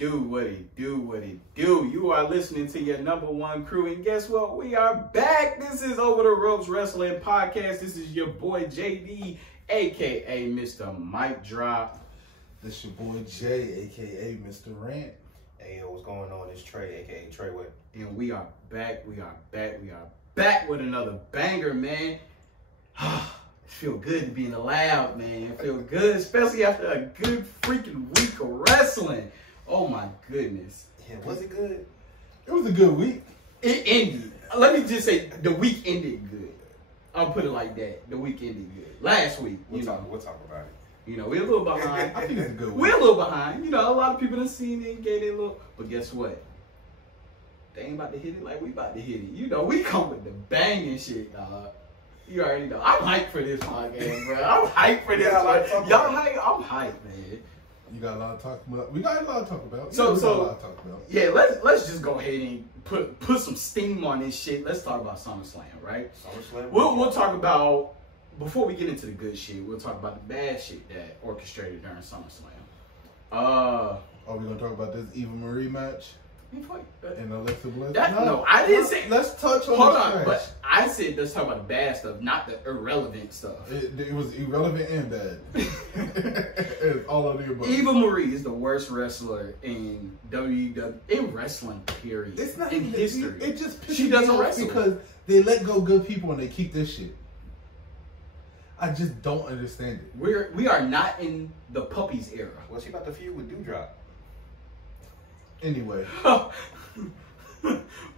do, what it do, what it do. You are listening to your #1 crew, and guess what? We are back. This is Over the Ropes Wrestling Podcast. This is your boy JD, aka Mr. Mic Drop. This your boy Jay, aka Mr. Rant. Hey, yo, what's going on? It's Trey, aka Tre'Way. And we are back. We are back with another banger, man. It feel good to be in the lab, man. It feel good, especially after a good freaking week of wrestling. Oh my goodness. Yeah, was it good? It was a good week. It ended. Let me just say, the week ended good. I'll put it like that. The week ended good. Last week, We'll talk about it. You know, we're a little behind. I think it's a good week. We're a little behind. You know, a lot of people done seen it and gave it a little. But guess what? They ain't about to hit it like we about to hit it. You know, we come with the banging shit, dog. You already know. I'm hyped for this podcast, bro. I'm hyped for this. Y'all hyped? I'm hyped, man. You got a lot to talk about. We got a lot to talk about. Yeah, let's just go ahead and put some steam on this shit. Let's talk about SummerSlam, right? SummerSlam. We'll talk about, before we get into the good shit, we'll talk about the bad shit that orchestrated during SummerSlam. Are we gonna talk about this Eva Marie match? And Alexa Bliss? No, I didn't say. Let's touch on Hold the on, trash. but I said let's talk about the bad stuff, not the irrelevant stuff. It was irrelevant and bad. It's all of the above. Eva Marie is the worst wrestler in WWE, in wrestling, period. It's not in even history. It just pisses She me doesn't off wrestle because they let go good people and they keep this shit. I just don't understand it. We are not in the puppies era. Well, she about to feud with Dewdrop. Anyway.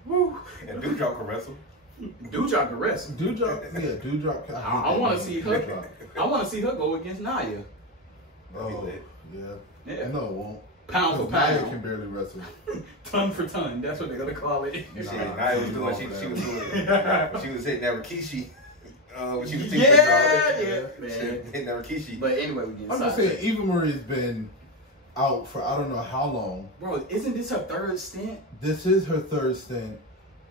Woo. And Dewdrop can wrestle. Dewdrop can wrestle. Dewdrop. I want to see her. I want to see her go against Nia. Oh, yeah. No, it won't. Pound for Nia pound. can barely wrestle. Ton for ton. That's what they're gonna call it. Nia was doing. She was doing. She was hitting that Rikishi. When she was man. Hitting that Rikishi. But anyway, we get I'm just saying, Eva Marie's been out for I don't know how long. Bro, isn't this her third stint? This is her third stint,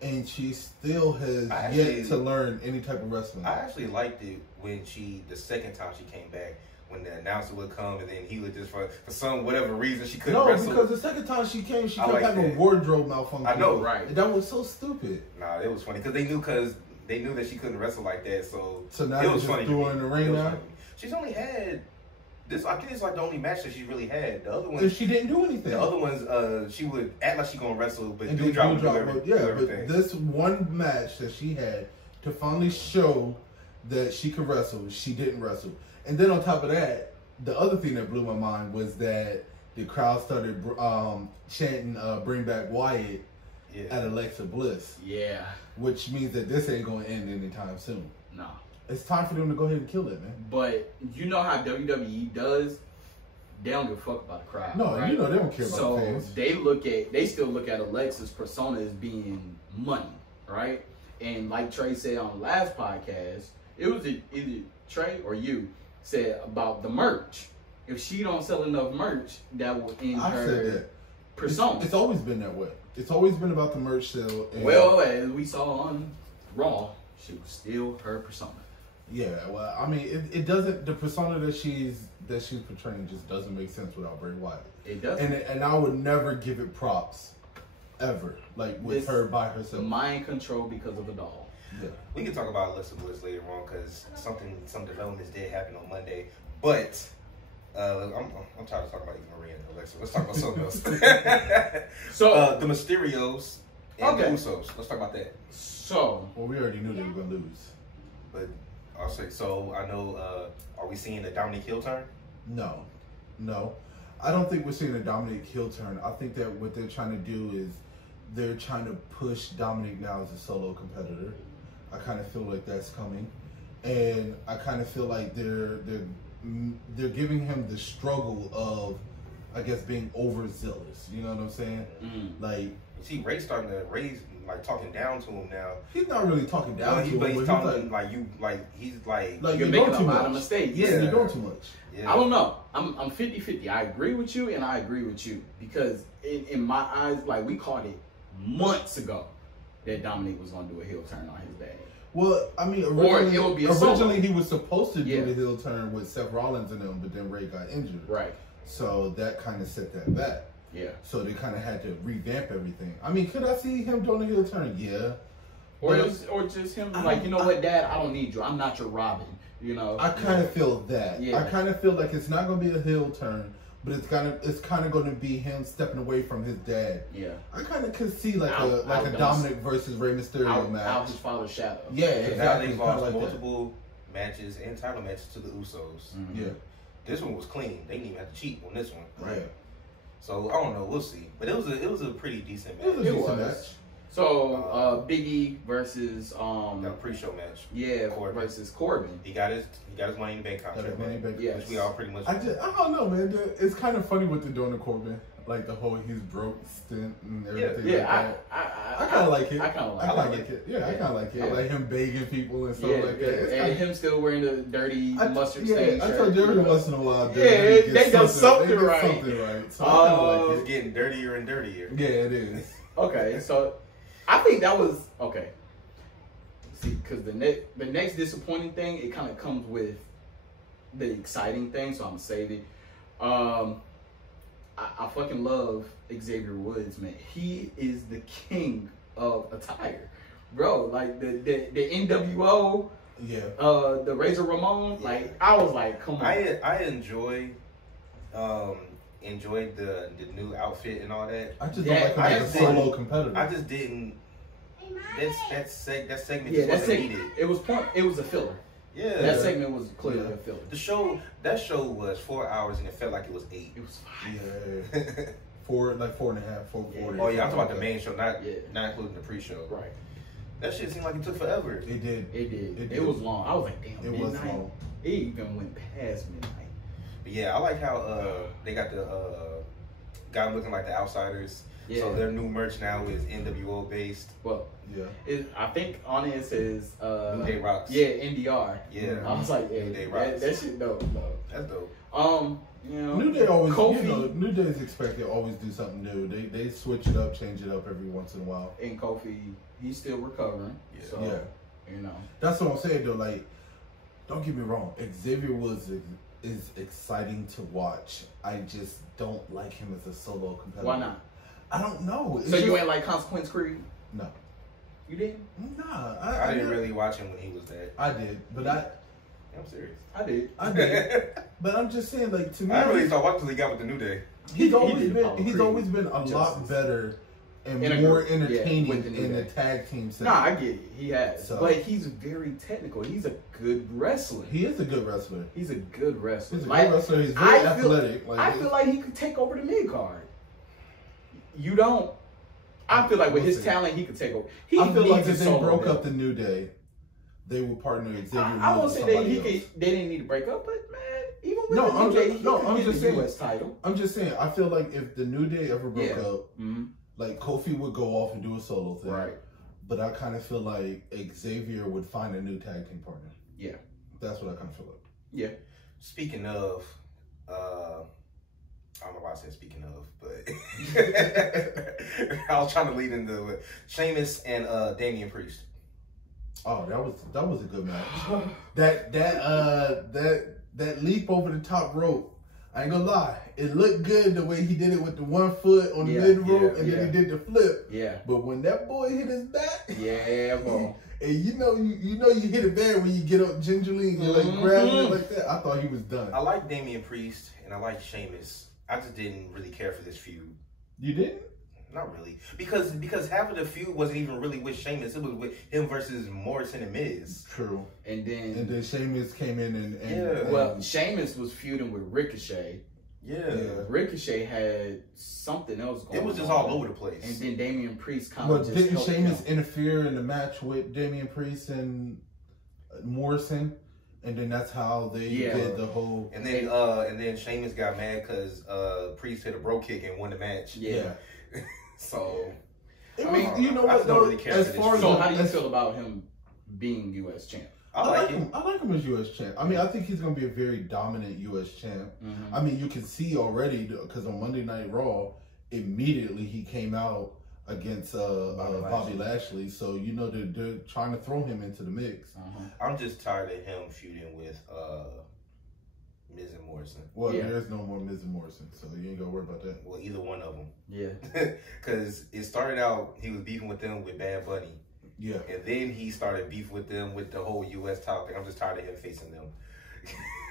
and she still has yet to learn any type of wrestling. I actually liked it when the second time she came back, when the announcer would come and then he would just, for some whatever reason, she couldn't wrestle. No, because the second time she came, she kept like having a wardrobe malfunction. I know, right? And that was so stupid. Nah, it was funny because they knew that she couldn't wrestle like that, so now it they was just funny. threw her in the ring now. She's only had this. I think it's like the only match that she really had. The other ones, and she didn't do anything. The other ones, she would act like she gonna wrestle, but and Dewdrop would do But everything. this one match that she had to finally show that she could wrestle, she didn't wrestle. And then on top of that, the other thing that blew my mind was that the crowd started chanting "Bring Back Wyatt" at Alexa Bliss. Yeah. Which means that this ain't going to end anytime soon. No. It's time for them to go ahead and kill it, man. But you know how WWE does? They don't give a fuck about the crowd. No, right? you know they don't care about the fans. So they still look at Alexa's persona as being money, right? And like Trey said on the last podcast, it was either Trey or you said about the merch. If she don't sell enough merch, that will end her persona. It's always been that way. It's always been about the merch sale. Well, as we saw on Raw, she was still her persona. Yeah, well, I mean, it doesn't. The persona that she's portraying just doesn't make sense without Bray Wyatt. It doesn't. And I would never give it props, ever. Like with her by herself. Mind control because of the doll. Yeah. We can talk about Alexa Bliss later on because some developments did happen on Monday. But I'm tired of talking about Eva Marie and Alexa. Let's talk about something else. So the Mysterios and the Usos. Let's talk about that. So, well, we already knew they were gonna lose. But I'll say so. I know. Are we seeing a Dominic heel turn? No. I don't think we're seeing a Dominic heel turn. I think that what they're trying to do is they're trying to push Dominic now as a solo competitor. I kind of feel like that's coming, and I kind of feel like they're giving him the struggle of, I guess, being overzealous. You know what I'm saying? Like, see, Ray's starting to talking down to him now. He's not really talking down to him, but he's talking you're you're making a lot of mistakes. Yeah, you're doing too much. Yeah. I don't know. I'm 50-50. I agree with you and I agree with you because in my eyes, like, we called it months ago that Dominic was going to do a heel turn on his dad. Well, I mean, originally he was supposed to do the heel turn with Seth Rollins and them, but then Ray got injured. Right. So that kind of set that back. Yeah. So they kind of had to revamp everything. I mean, could I see him doing a heel turn? Yeah. Or just him like, you know what, Dad, I don't need you. I'm not your Robin. You know. I kind of feel that. Yeah. I kind of feel like it's not going to be a heel turn, but it's kind of going to be him stepping away from his dad. Yeah. I kind of could see like a Dominic versus Rey Mysterio match. Out his father's shadow. Yeah, exactly. Now they've lost multiple matches and title matches to the Usos. Yeah. This one was clean. They didn't even have to cheat on this one. Right. Yeah. So I don't know. We'll see. But it was a pretty decent match. It was a decent match. So Big E versus that pre-show match. Yeah, Corbin. Versus Corbin. He got his Money in the Bank contract. Yes. Which we all pretty much. I don't know, man. It's kind of funny what they're doing to Corbin, like the whole he's broke stint and everything. Yeah, I kind of like it. I like it. Yeah, I kind of like it. I like him begging people and stuff like that. And him still wearing the dirty mustard stain shirt. I told you every once in a while. They got something right. So I kind of like it's getting dirtier and dirtier. Yeah, it is. Okay, so I think that was okay. See, because the next disappointing thing, it kind of comes with the exciting thing, so I'm gonna save it. I fucking love Xavier Woods, man. He is the king of attire, bro. Like the NWO, the Razor Ramon. Like I was like, come on. I enjoyed the new outfit and all that. I just don't like him as a solo competitor. I just didn't. That segment Yeah, just wasn't needed. It was a filler. Yeah, that segment was clearly a filler. That show was 4 hours and it felt like it was 8. It was 5. Yeah, 4.5, 4. Oh yeah, I'm talking about the main show, not including the pre-show. Right. That shit seemed like it took forever. It did. It was long. I was like, damn. It was long. It even went past midnight. But yeah, I like how they got the guy looking like the Outsiders. Yeah. So their new merch now is NWO based. Well, yeah. I think on it says New Day Rocks. Yeah, NDR. Yeah. I was like, yeah, New Day Rocks. That shit dope. That's dope. You know, New Day always, Kofi, New Day is expected to always do something new. They switch it up, change it up every once in a while. And Kofi, he's still recovering. Yeah. So, you know. That's what I'm saying though. Like, don't get me wrong, Xavier Woods is exciting to watch. I just don't like him as a solo competitor. Why not? I don't know. So you ain't like Consequence Creed? No. You didn't? Nah. I didn't really watch him when he was dead. I did, but I'm serious. I did. But I'm just saying, like, to me, I really thought until he got with the New Day. He's always been a lot better and more entertaining in the tag team setting. Nah, I get it. He has. So, but he's very technical. He's a good wrestler. He is a good wrestler. He's a good wrestler. He's a good wrestler. He's very athletic. I feel like he could take over the mid card. You don't. I feel like with his talent, he could take over. I feel like if they broke up the New Day, they would partner with Xavier Woods. I won't say they didn't need to break up, but man, even with the New Day, I'm just saying. US title. I'm just saying. I feel like if the New Day ever broke up, like Kofi would go off and do a solo thing. Right. But I kind of feel like Xavier would find a new tag team partner. Yeah. That's what I kind of feel like. Yeah. Speaking of, I don't know why I said speaking of, but I was trying to lead into Sheamus and Damian Priest. Oh, that was a good match. that leap over the top rope. I ain't gonna lie, it looked good the way he did it with the 1 foot on the mid rope, and then he did the flip. Yeah. But when that boy hit his back, bro. And you know you hit it bad when you get up gingerly and you're like grabbing it like that. I thought he was done. I like Damian Priest and I like Sheamus. I just didn't really care for this feud. You didn't? Not really. Because half of the feud wasn't even really with Sheamus. It was with him versus Morrison and Miz. True. And then Sheamus came in and well, Sheamus was feuding with Ricochet. Yeah. Ricochet had something else going on. It was just all over the place. And then Damian Priest kind of just didn't Sheamus interfere in the match with Damian Priest and Morrison? And then that's how they did the whole. And then Sheamus got mad because Priest hit a bro kick and won the match. Yeah. So, I mean, you know what? Though, really how do you feel about him being U.S. champ? I like him. I like him as U.S. champ. I mean, I think he's going to be a very dominant U.S. champ. I mean, you can see already because on Monday Night Raw, immediately he came out against Bobby Lashley. So you know they're trying to throw him into the mix. I'm just tired of him feuding with Miz and Morrison. Well, there's no more Miz and Morrison, so you ain't got to worry about that. Well, either one of them. Yeah. Because it started out, he was beefing with them with Bad Bunny. Yeah. And then he started beef with them with the whole U.S. title thing. I'm just tired of him facing them.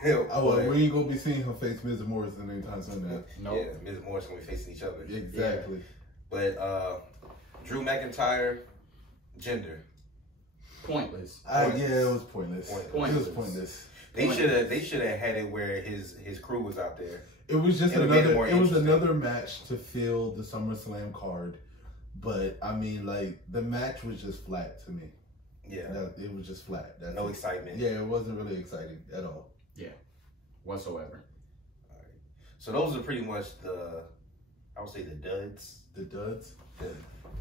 We ain't going to be seeing him face Miz and Morrison anytime soon now. Nope. Yeah, Miz and Morrison going to be facing each other. Exactly. Yeah. But Drew McIntyre, gender. Pointless. Yeah, it was pointless. It was pointless. They should have had it where his crew was out there. It was just another match to fill the SummerSlam card. But I mean, like, the match was just flat to me. Yeah. It was just flat. No excitement. Yeah, it wasn't really exciting at all. Yeah. Whatsoever. All right. So those are pretty much I would say the duds. The duds? Yeah.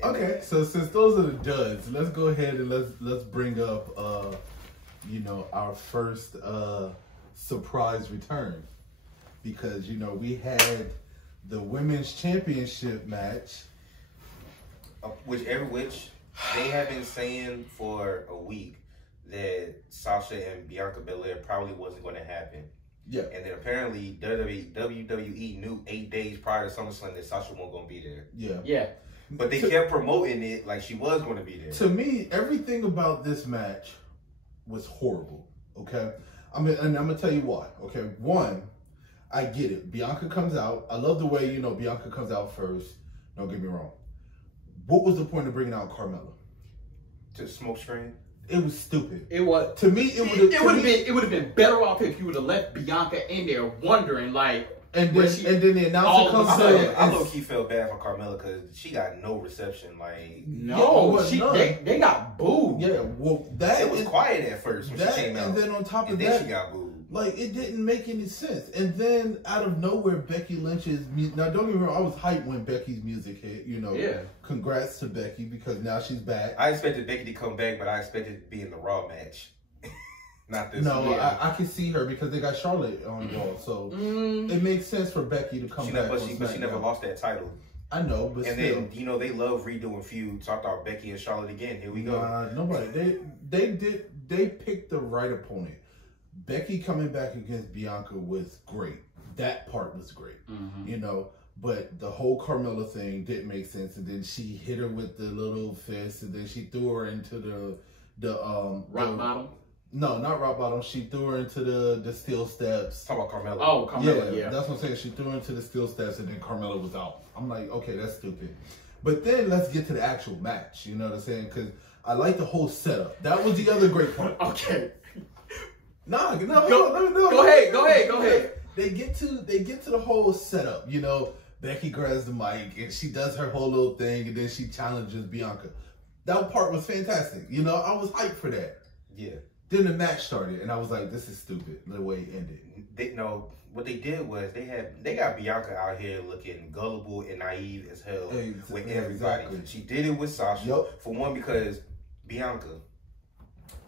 Okay, so since those are the duds, let's go ahead and let's bring up our first surprise return. Because, we had the women's championship match. Which they have been saying for a week that Sasha and Bianca Belair probably wasn't going to happen. Yeah. And then apparently WWE knew 8 days prior to SummerSlam that Sasha wasn't going to be there. Yeah. Yeah. But they kept promoting it like she was going to be there. To me, everything about this match was horrible. Okay? And I'm going to tell you why. Okay? One, I get it. Bianca comes out. I love the way, Bianca comes out first. Don't get me wrong. What was the point of bringing out Carmella? To smoke screen? It was stupid. It was. To me, it would have been better off if you would have left Bianca in there wondering, like, and then the announcer comes in. I low-key felt bad for Carmella because she got no reception. Like, they got booed. Yeah, well, it was quiet at first when she came out, and then on top of that, then she got booed. Like, it didn't make any sense. And then out of nowhere, Becky Lynch's music. Now, don't get me wrong, I was hyped when Becky's music hit. Yeah. Congrats to Becky because now she's back. I expected Becky to come back, but I expected it to be in the Raw match. Not this. No, I can see her because they got Charlotte on Raw, so it makes sense for Becky to come back. But she never lost that title. I know, but then they love redoing feuds. So I thought Becky and Charlotte again. Here we go. Nobody. They picked the right opponent. Becky coming back against Bianca was great. That part was great. But the whole Carmella thing didn't make sense. And then she hit her with the little fist, and then she threw her into the rock bottom. No, not rock bottom. She threw her into the steel steps. Talk about Carmella. Oh, Carmella, yeah. That's what I'm saying. She threw her into the steel steps, and then Carmella was out. I'm like, okay, that's stupid. But then let's get to the actual match. You know what I'm saying? Because I like the whole setup. That was the other great part. Okay. No. Go ahead. They get to the whole setup. Becky grabs the mic and she does her whole little thing, and then she challenges Bianca. That part was fantastic. I was hyped for that. Yeah. Then the match started, and I was like, "This is stupid." The way it ended. What they did was they got Bianca out here looking gullible and naive as hell with everybody. Exactly. She did it with Sasha for one because Bianca,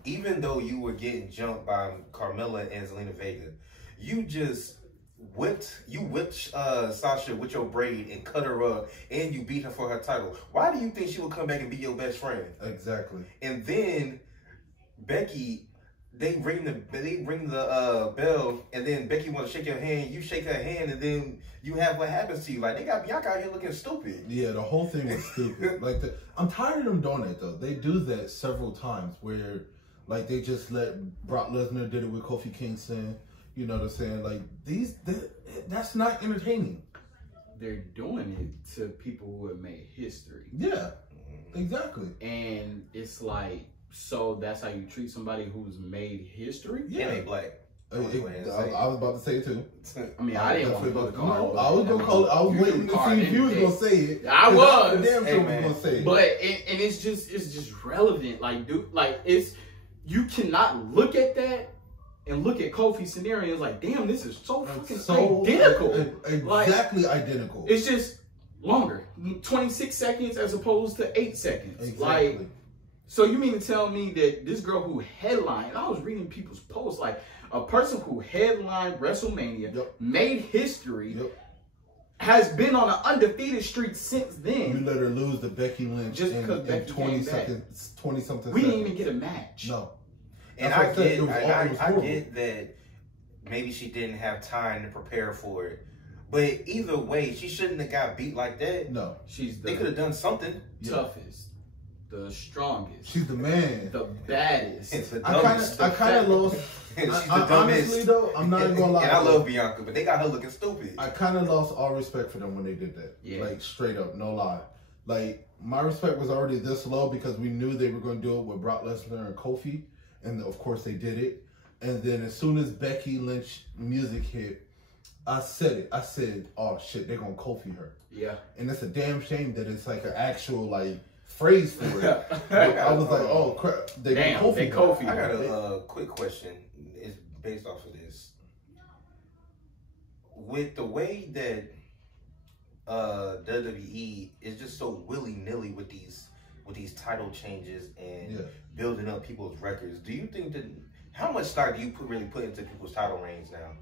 even though you were getting jumped by Carmella and Zelina Vega, you just whipped Sasha with your braid and cut her up, and you beat her for her title. Why do you think she would come back and be your best friend? Exactly. And then Becky, they ring the bell, and then Becky want to shake your hand. You shake her hand, and then you have what happens to you. Like, they got Bianca out here looking stupid. Yeah, the whole thing was stupid. I'm tired of them doing that though. They do that several times where, like, they just let Brock Lesnar did it with Kofi Kingston. You know what I'm saying? Like, that's not entertaining. They're doing it to people who have made history. Yeah, exactly. And it's like, so that's how you treat somebody who's made history? Yeah, they black. I was about to say it too. I mean, I didn't want to go to call. I was gonna call it. I was waiting to see if you was gonna say it. I was. Damn sure was gonna say it. But and it's just relevant. Like, dude, you cannot look at that and look at Kofi's scenario and like, damn, this is so fucking identical. Exactly identical. It's just longer. 26 seconds as opposed to 8 seconds. Exactly. So you mean to tell me that this girl who headlined, I was reading people's posts, like a person who headlined WrestleMania, made history, has been on an undefeated streak since then. You let her lose to Becky Lynch just because in 20 seconds, 20 something. We didn't even get a match. No. And I get that maybe she didn't have time to prepare for it. But either way, she shouldn't have got beat like that. No. They could have done something. Toughest. The strongest. She's the man. The baddest. I kind of lost. Honestly, though, I'm not even gonna lie. And I love Bianca, but they got her looking stupid. I kind of lost all respect for them when they did that. Yeah. Like, straight up, no lie. Like, my respect was already this low because we knew they were going to do it with Brock Lesnar and Kofi. And, of course, they did it. And then as soon as Becky Lynch music hit, I said it. I said, oh, shit, they're going to Kofi her. Yeah. And it's a damn shame that it's like an actual, like, phrase for it. Like, I was like, oh, crap. They Kofi her. I got a quick question. It's based off of this. With the way that WWE is just so willy-nilly with these title changes and building up people's records, do you think that how much stock do you really put into people's title reigns now?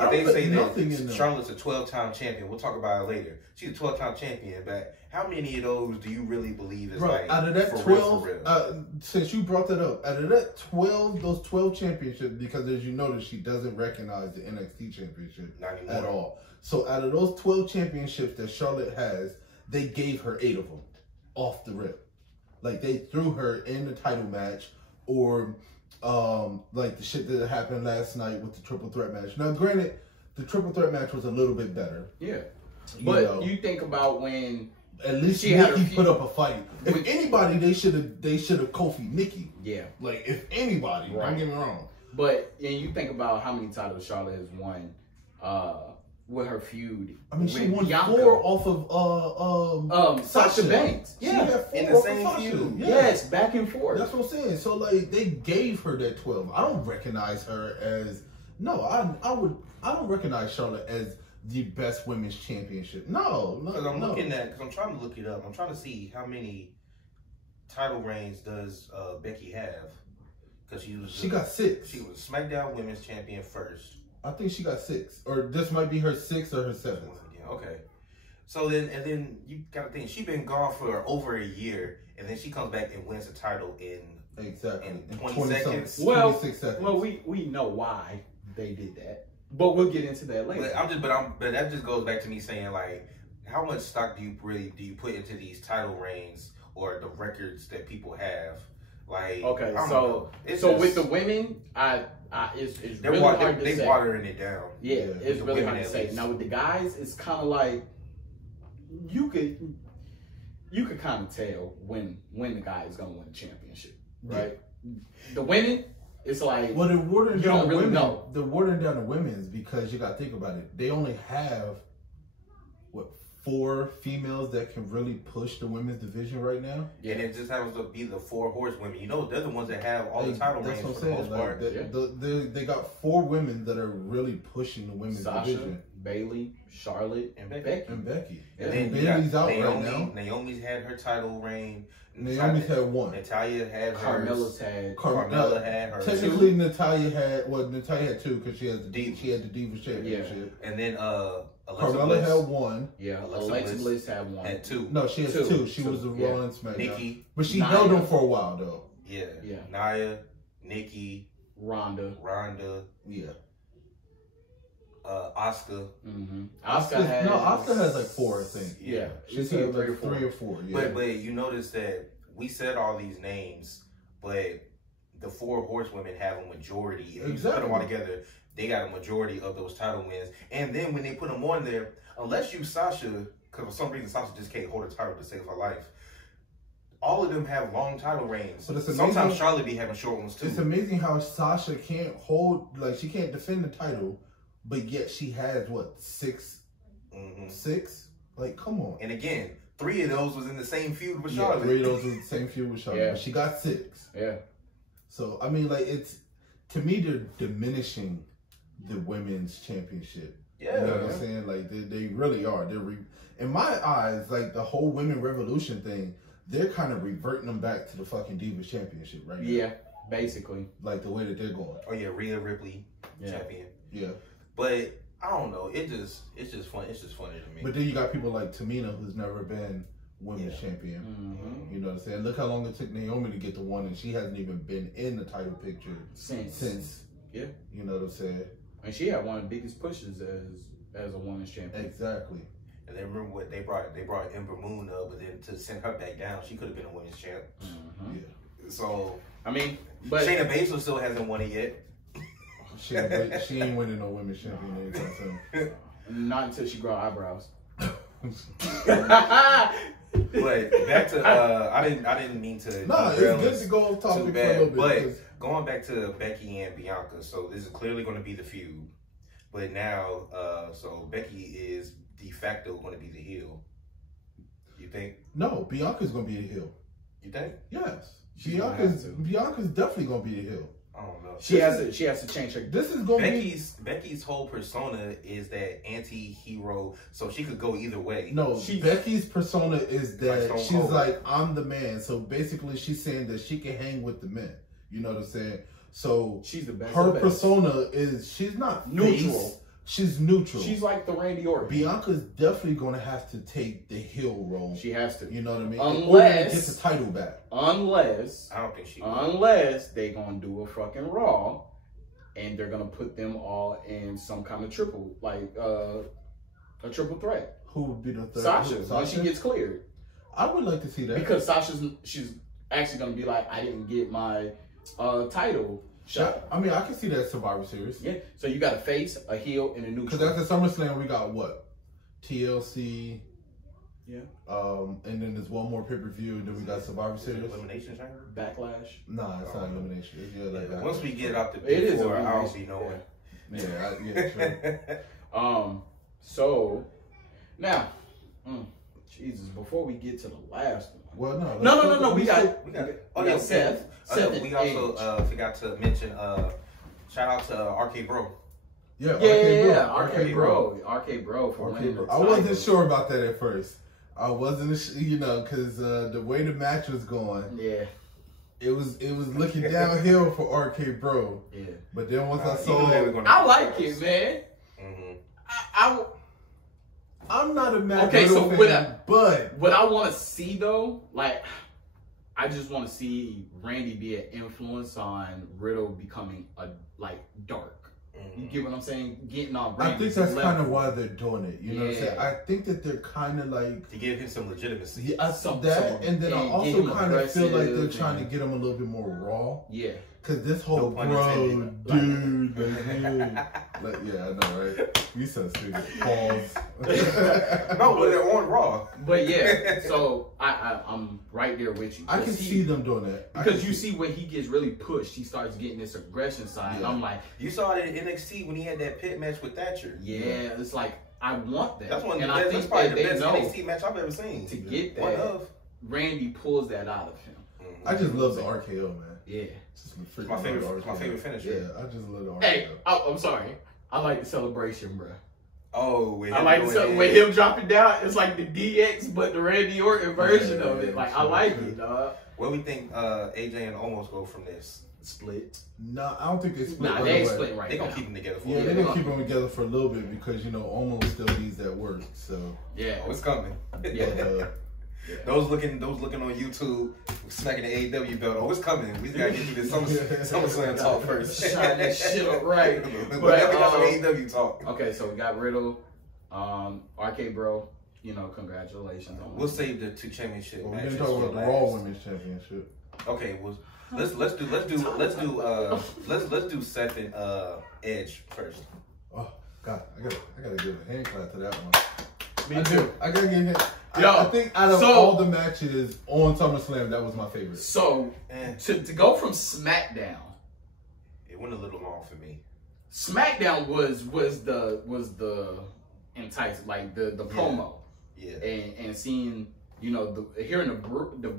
If they say that Charlotte's a 12-time champion, we'll talk about it later. She's a 12-time champion, but how many of those do you really believe is like out of that for 12? real? Since you brought that up, out of that 12, those 12 championships, because as you notice, she doesn't recognize the NXT championship at all. So out of those 12 championships that Charlotte has, they gave her 8 of them off the rip. Like they threw her in the title match, or like the shit that happened last night with the triple threat match. Now, granted, the triple threat match was a little bit better. Yeah, but you think about when at least Nikki put up a fight. If anybody, they should have Kofi Nikki. Yeah, like if anybody, don't get me wrong. But and you think about how many titles Charlotte has won with her feud. I mean, she won Bianca. 4 off of Sasha Banks. Yeah, in the same feud. Yes, back and forth. That's what I'm saying. So like they gave her that 12. I don't recognize her as I don't recognize Charlotte as the best women's championship. No, because I'm looking at because I'm trying to look it up. I'm trying to see how many title reigns does Becky have? Because she got 6. She was SmackDown Women's Champion first. I think she got 6, or this might be her 6th or her 7th. Okay, so then you gotta think she's been gone for over a year, and then she comes back and wins the title in 20 seconds. Well, 26 seconds. Well, we know why they did that, but we'll get into that later. But that just goes back to me saying like, how much stock do you put into these title reigns or the records that people have? Like, okay, so with the women, it's really hard to say. They're watering it down. Yeah, it's really hard to say. Now with the guys, it's kind of like you could kind of tell when the guy is gonna win the championship, right? Yeah. The women, it's like they're watering down don't really know. They're watering down the women's because you got to think about it. They only have 4 females that can really push the women's division right now. Yeah, and it just happens to be the 4 horsewomen. You know, they're the ones that have all the title reigns for the most part. They got 4 women that are really pushing the women's division. Bailey, Charlotte, and Becky. And then Bailey's out Naomi, right now. Naomi's had her title reign. Naomi's had 1. Natalia had hers. Carmella had hers. Technically, Natalia had 2 because she had the Divas Championship. Yeah. And then Carmella had 1. Yeah, Alexa Bliss had 1. Had 2. No, she has 2. She was the Raw and SmackDown. Nikki. But she held them for a while, though. Yeah. Nia, Nikki. Ronda. Yeah. Asuka. Mm-hmm. Asuka has like 4, I think. Yeah. She's had like 3 or 4. Yeah. But you notice that we said all these names, but the 4 horsewomen have a majority. If you put them all together, they got a majority of those title wins. And then when they put them on there, unless you Sasha, because for some reason Sasha just can't hold a title to save her life, all of them have long title reigns. But sometimes Charlotte be having short ones too. It's amazing how Sasha can't hold, like she can't defend the title, but yet she has 6? Mm-hmm. 6? Like, come on. And again, 3 of those was in the same feud with Charlotte. 3 of those was in the same feud with Charlotte. Yeah. But she got 6. Yeah. So I mean, like, it's, to me, they're diminishing the women's championship. Yeah. You know what I'm saying? Like, they really are. In my eyes, like the whole women revolution thing, they're kind of reverting them back to the fucking Divas Championship right now. Yeah, basically. Like the way that they're going. Oh yeah, Rhea Ripley, champion. Yeah. But I don't know. It's just fun. It's just funny to me. But then you got people like Tamina, who's never been women's champion. Mm-hmm. You know what I'm saying? Look how long it took Naomi to get the one, and she hasn't even been in the title picture since. Yeah. You know what I'm saying? And she had one of the biggest pushes as a women's champion. Exactly. And then remember what they brought Ember Moon up, but then to send her back down, she could have been a women's champ. Mm-hmm. Yeah. So I mean, but Shayna Baszler still hasn't won it yet. She ain't winning no women's champion anytime soon. Not until she grow eyebrows. But back to I didn't mean to. No, it's good to go off topic for a little bit. But going back to Becky and Bianca, so this is clearly going to be the feud. But now, so Becky is de facto going to be the heel. You think? No, Bianca's going to be the heel. You think? Yes. Bianca's definitely going to be the heel. I don't know. She has to change her. This is going to be Becky's whole persona is that anti-hero, so she could go either way. No, Becky's persona is that she's like, I'm the man. So basically, she's saying that she can hang with the men. You know what I'm saying? So she's the best. Her persona is she's not neutral. Face, she's neutral. She's like the Randy Orton. Bianca's definitely going to have to take the heel role. She has to. You know what I mean? Unless get the title back. Unless I don't think she. Unless they gonna do a fucking Raw, and they're gonna put them all in some kind of triple, like a triple threat. Who would be the third? Sasha, when she gets cleared. I would like to see that because she's actually gonna be like, I didn't get my title shot. I mean, I can see that Survivor Series. Yeah. So you got a face, a heel, and a neutral. Because after SummerSlam, we got what? TLC. Yeah. And then there's one more pay-per-view, and then we got Survivor Series. Elimination Chamber? Backlash? Nah, it's not elimination. It's just like once we get out the it is I'll be knowing. Yeah, true. So now, Jesus, before we get to the last one. Well, no. We got Seth. We also forgot to mention shout out to RK Bro. Yeah, RK Bro for winning. I wasn't sure about that at first. I wasn't, because the way the match was going, it was looking downhill for RK Bro. Yeah, but then once I saw it, I like it, man. Mm-hmm. I'm not a Matt okay, Riddle so fan, but what I want to see though, like, I just want to see Randy be an influence on Riddle becoming dark. You get what I'm saying? Getting on Randy's I think that's kind of why they're doing it. You know what I'm saying? I think that they're kind of like... to give him some legitimacy. Yeah, and then I also kind of feel like they're trying to get him a little bit more raw. Yeah. Because this whole dude, like, yeah, I know, right? You so stupid. Pause. No, but they're on Raw. But yeah, so I'm right there with you. I can see them doing that. Because you see when he gets really pushed, he starts getting this aggression side. And I'm like... You saw it in NXT when he had that pit match with Thatcher. Yeah, it's like, I want that. That's one of the best, that's probably the best NXT match I've ever seen. To get that, Randy pulls that out of him. I just love the RKO, man. Yeah. My favorite finisher. Yeah, I just love the RKO. Hey, I'm sorry. I like the celebration, bro. Oh, I like the with him dropping down. It's like the DX, but the Randy Orton version of it. Like, I like it, dog. Where we think AJ and Omos go from this? Split. No, I don't think they split. Nah, they ain't splitting right now. They're going to keep them together for a they're going to keep them together for a little bit because, Omos still needs that work, so. Yeah. Oh, it's coming. Yeah. Those looking on YouTube, smacking the AEW belt. Oh, it's coming. We gotta get through this SummerSlam talk first. Trying this shit up right. But we got some AEW talk. Okay, so we got Riddle, RK Bro. Congratulations on. We'll save the two championship matches. We're gonna talk about the Raw Women's Championship. Okay, well, let's do Seth and Edge first. Oh God, I gotta give a hand clap to that one. Me too. I gotta give it. Yo, I think out of all the matches on SummerSlam, that was my favorite. So to go from SmackDown, it went a little long for me. SmackDown was the enticing, like the promo, and seeing hearing the.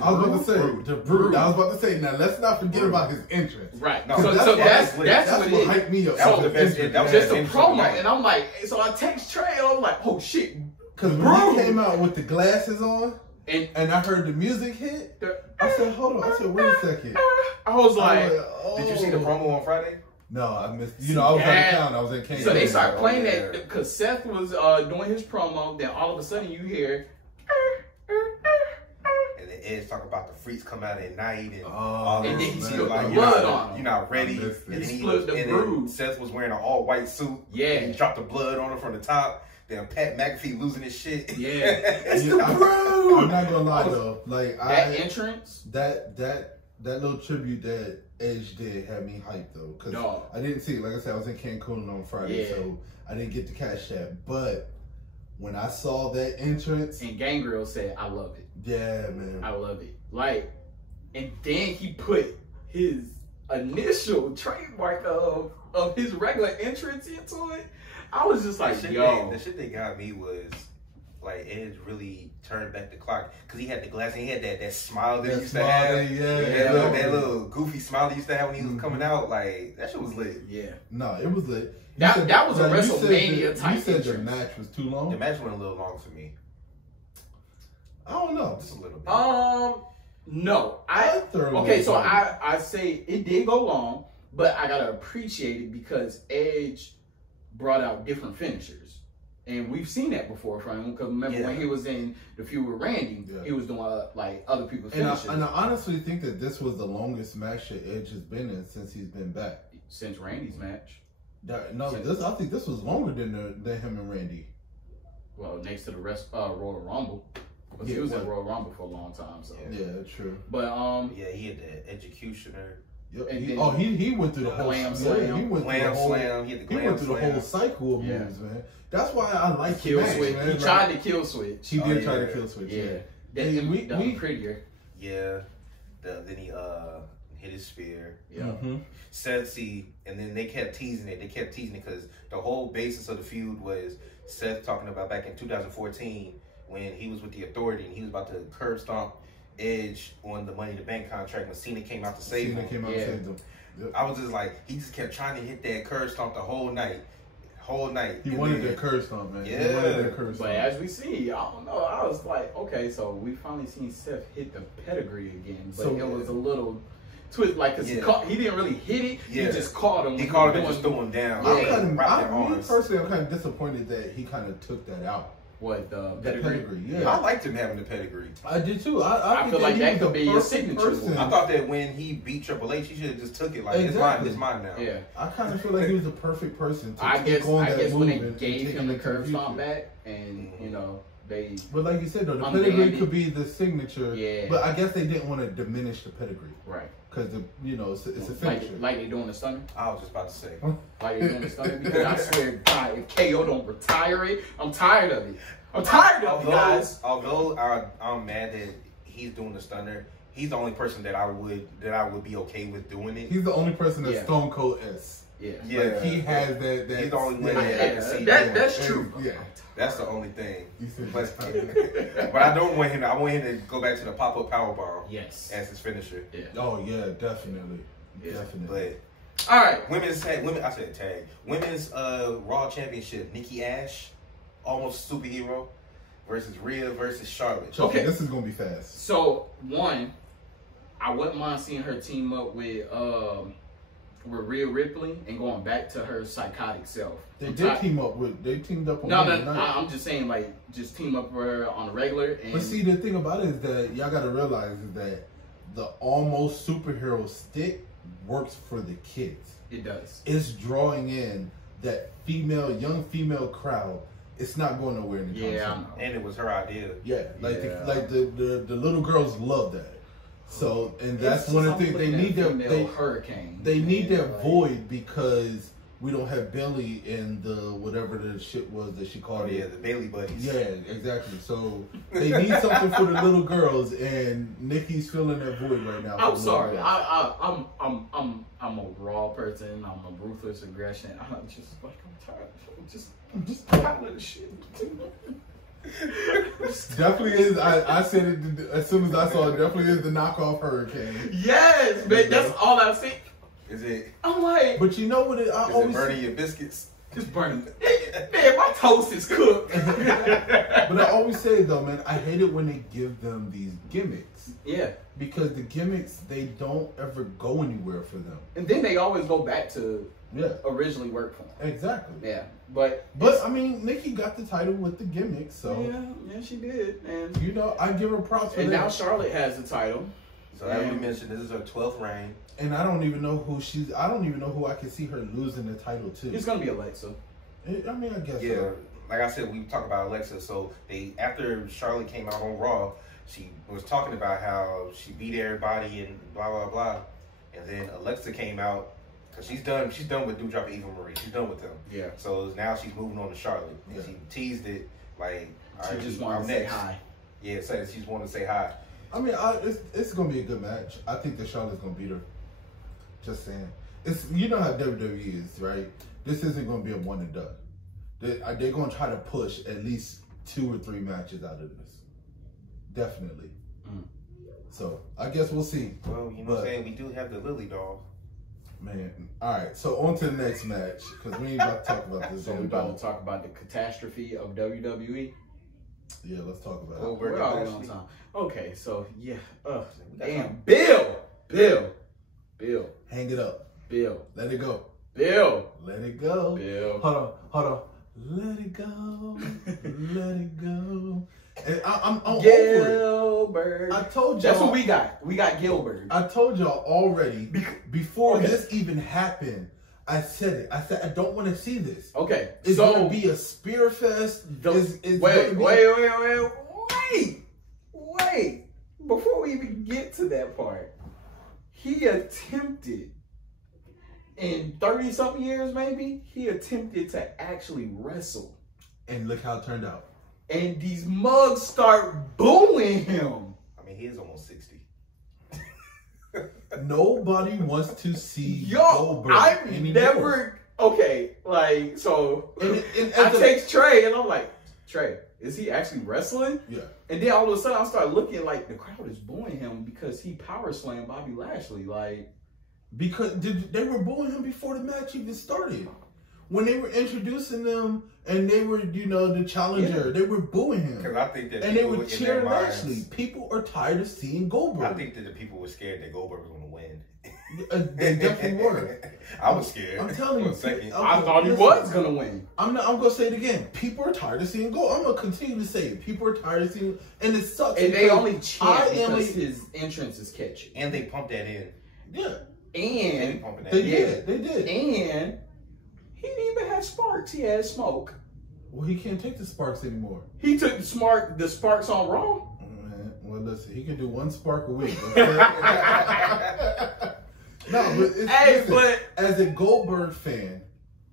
I was about to say the Brood. I was about to say now. Let's not forget about his entrance. Right. No, that's what hyped me up. That was the best. That was just a promo, and I'm like, so I text Trey, and I'm like, oh shit. Because when he came out with the glasses on, and I heard the music hit, I said, hold on. I said, wait a second. I was like, did you see the promo on Friday? No, I missed. I was out of town. I was in Kansas. So they start playing that because Seth was doing his promo. Then all of a sudden you hear. Edge talking about the freaks come out at night and all this. And then he spilled like, blood on him. You're not ready. And then Seth was wearing an all-white suit. Yeah. And he dropped the blood on him from the top. Then Pat McAfee losing his shit. Yeah. It's the Brood. I'm not gonna lie though. Like that entrance, that little tribute that Edge did had me hyped though, because I didn't see it. Like I said, I was in Cancun on Friday, so I didn't get to catch that. But when I saw that entrance, and Gangrel said, "I love it." Yeah, man, I love it. Like, and then he put his initial trademark of his regular entrance into it. I was just like, the shit that got me was like Edge really turned back the clock because he had the glass and he had that smile that he used to have. That little goofy smile he used to have when he was coming out. Like that shit was lit. Yeah. No, it was lit. That was a WrestleMania type. You said the match was too long. The match went a little long for me. I don't know. Just a little bit. No. I say it did go long, but I gotta appreciate it because Edge brought out different finishers. And we've seen that before from him because remember when he was in the feud with Randy, he was doing like other people's finishers. And I honestly think that this was the longest match that Edge has been in since he's been back. Since Randy's match. I think this was longer than him and Randy. Well, next to the Royal Rumble. Because he was in Royal Rumble for a long time. So yeah, true. But he had the Executioner. Yep. And he went through the whole slam. He went through the whole cycle of moves, man. That's why I like kill switch. Man. He tried to kill switch. He did try to kill switch. Yeah. Then we prettier. Yeah. Then he hit his spear. Yeah. Mm-hmm. Seth, and then they kept teasing it. Because the whole basis of the feud was Seth talking about back in 2014 when he was with the Authority and he was about to curb stomp Edge on the Money in the Bank contract when Cena came out to save him. Yep. I was just like, he just kept trying to hit that curb stomp the whole night. He wanted that curb stomp, man. Yeah. He wanted that curb stomp. But as we see, I don't know. I was like, okay, so we finally seen Seth hit the pedigree again, but it was a little twist, like cause he didn't really hit it. Yeah. He just caught him. He caught him and just threw him down. Personally, I'm kind of disappointed that he kind of took that out. What the pedigree? Yeah, I liked him having the pedigree. I did too. I feel like that could be your signature. I thought that when he beat Triple H, he should have just took it like it's mine now. Yeah, I kind of feel like he was the perfect person to I guess when they and gave him the curb stomp back, and you know they. But like you said though, the pedigree could be the signature. Yeah. But I guess they didn't want to diminish the pedigree. Right. Because it's a finisher. Like they doing the stunner. I was just about to say. Like they doing the stunner because I swear to God, if KO don't retire it, I'm tired of it. I'm tired of it, guys. Although I'm mad that he's doing the stunner, he's the only person that I would be okay with doing it. He's the only person that's Stone Cold S. Yeah. Like he has that. He's the only one that I can see. That's true. Yeah. That's the only thing. But I don't want him. I want him to go back to the pop-up powerbomb. Yes. As his finisher. Yeah. Oh yeah, definitely. Yeah. Definitely. But all right, women's Raw Championship. Nikki Ash, almost superhero, versus Rhea versus Charlotte. Okay, this is gonna be fast. So I wouldn't mind seeing her team up with Rhea Ripley and going back to her psychotic self. They teamed up with on No, I'm just saying, like, just team up with her on the regular. But see, the thing about it is that y'all got to realize is that the almost superhero stick works for the kids. It does. It's drawing in that young female crowd. It's not going nowhere in the concept. And it was her idea. Yeah, the little girls love that. So, and that's one of the things they need hurricane. They need that void because we don't have Bailey in the whatever the shit was that she called it. Yeah, the Bailey buddies. Yeah, exactly. So they need something for the little girls, and Nikki's filling that void right now. I'm sorry. I'm a raw person. I'm a ruthless aggression. I'm tired. I'm just tired of the shit. Definitely is. I said it as soon as I saw it. Definitely is the knockoff Hurricane. Yes, man. That's all I see. Is it? I'm like, but you know what? Is it burning your biscuits? Just burning. Man, my toast is cooked. But I always say though, man, I hate it when they give them these gimmicks. Yeah. Because the gimmicks, they don't ever go anywhere for them. And then they always go back to originally worked for him. Exactly. Yeah, but I mean, Nikki got the title with the gimmick, so yeah, she did, and you know, I give her props for that. And now Charlotte has the title. So as we mentioned, this is her 12th reign, and I don't even know who she's. I don't even know who I can see her losing the title to. It's gonna be Alexa. I mean, I guess. Yeah, so. Like I said, we talked about Alexa. So after Charlotte came out on Raw, she was talking about how she beat everybody and blah blah blah, and then Alexa came out because she's done with Doudrop and Eva Marie. She's done with them. Yeah. So now she's moving on to Charlotte, and she teased it like she just wanted to say hi. Yeah, so she just wanted to say hi. I mean, it's gonna be a good match. I think that Charlotte's gonna beat her. Just saying. It's, you know how WWE is, right? This isn't gonna be a one and done. They're gonna try to push at least 2 or 3 matches out of this. Definitely. So I guess we'll see. Well, you know what I'm saying? We do have the Lily doll. Man, all right. So on to the next match because we ain't about to talk about this. So we about to talk about the catastrophe of WWE. Yeah, let's talk about it. We're all on time. Okay, so yeah. Damn, Bill. Hang it up. Bill. Let it go. Bill. Let it go. Bill. Hold on. Let it go. Let it go. And I'm Gilbert. I told y'all. That's what we got. We got Gilbert. I told y'all already before this even happened. I said it. I said I don't want to see this. Okay, it's gonna be a spear fest. Wait. Before we even get to that part, he attempted in 30-something years, maybe he attempted to actually wrestle, and look how it turned out. And these mugs start booing him. I mean, he is almost 60. Nobody wants to see Goldberg anymore. Never. Okay, like so. And I text Trey and I'm like, Trey, is he actually wrestling? Yeah. And then all of a sudden I start looking like the crowd is booing him because he power slammed Bobby Lashley. Like, because they were booing him before the match even started. When they were introducing them and they were, you know, the challenger, they were booing him. Because I think that and they were cheering Lashley. People are tired of seeing Goldberg. I think that the people were scared that Goldberg was going to win. They definitely were. I was scared. I'm telling you. I thought he was going to win. I'm going to say it again. People are tired of seeing Goldberg. I'm going to continue to say it. People are tired of seeing, and it sucks. And they only chant because his entrance is catchy. And they pumped that in. Yeah. And they did. And he didn't even have sparks. He had smoke. Well, he can't take the sparks anymore. He took the sparks on Raw. Man, well, listen, he can do 1 spark a week. Okay? No, but as a Goldberg fan,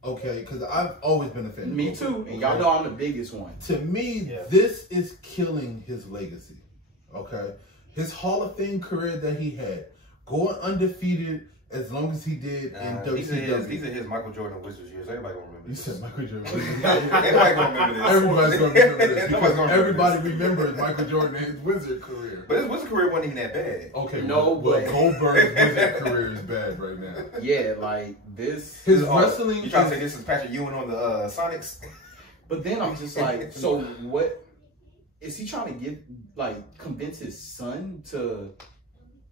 okay, because I've always been a fan. Me too, and y'all know I'm the biggest one. To me, this is killing his legacy. Okay, his Hall of Fame career that he had, going undefeated as long as he did in WCW. These are his Michael Jordan Wizards years. Everybody gonna remember this. You said Michael Jordan. Everybody gonna remember this. Everybody's gonna remember this because everybody remembers Michael Jordan and his Wizard career. But his Wizard career wasn't even that bad. Okay, no, but Goldberg's Wizard career is bad right now. Yeah, like this. His wrestling. You trying to say this is Patrick Ewing on the Sonics? But then I'm just like, so what is he trying to convince his son to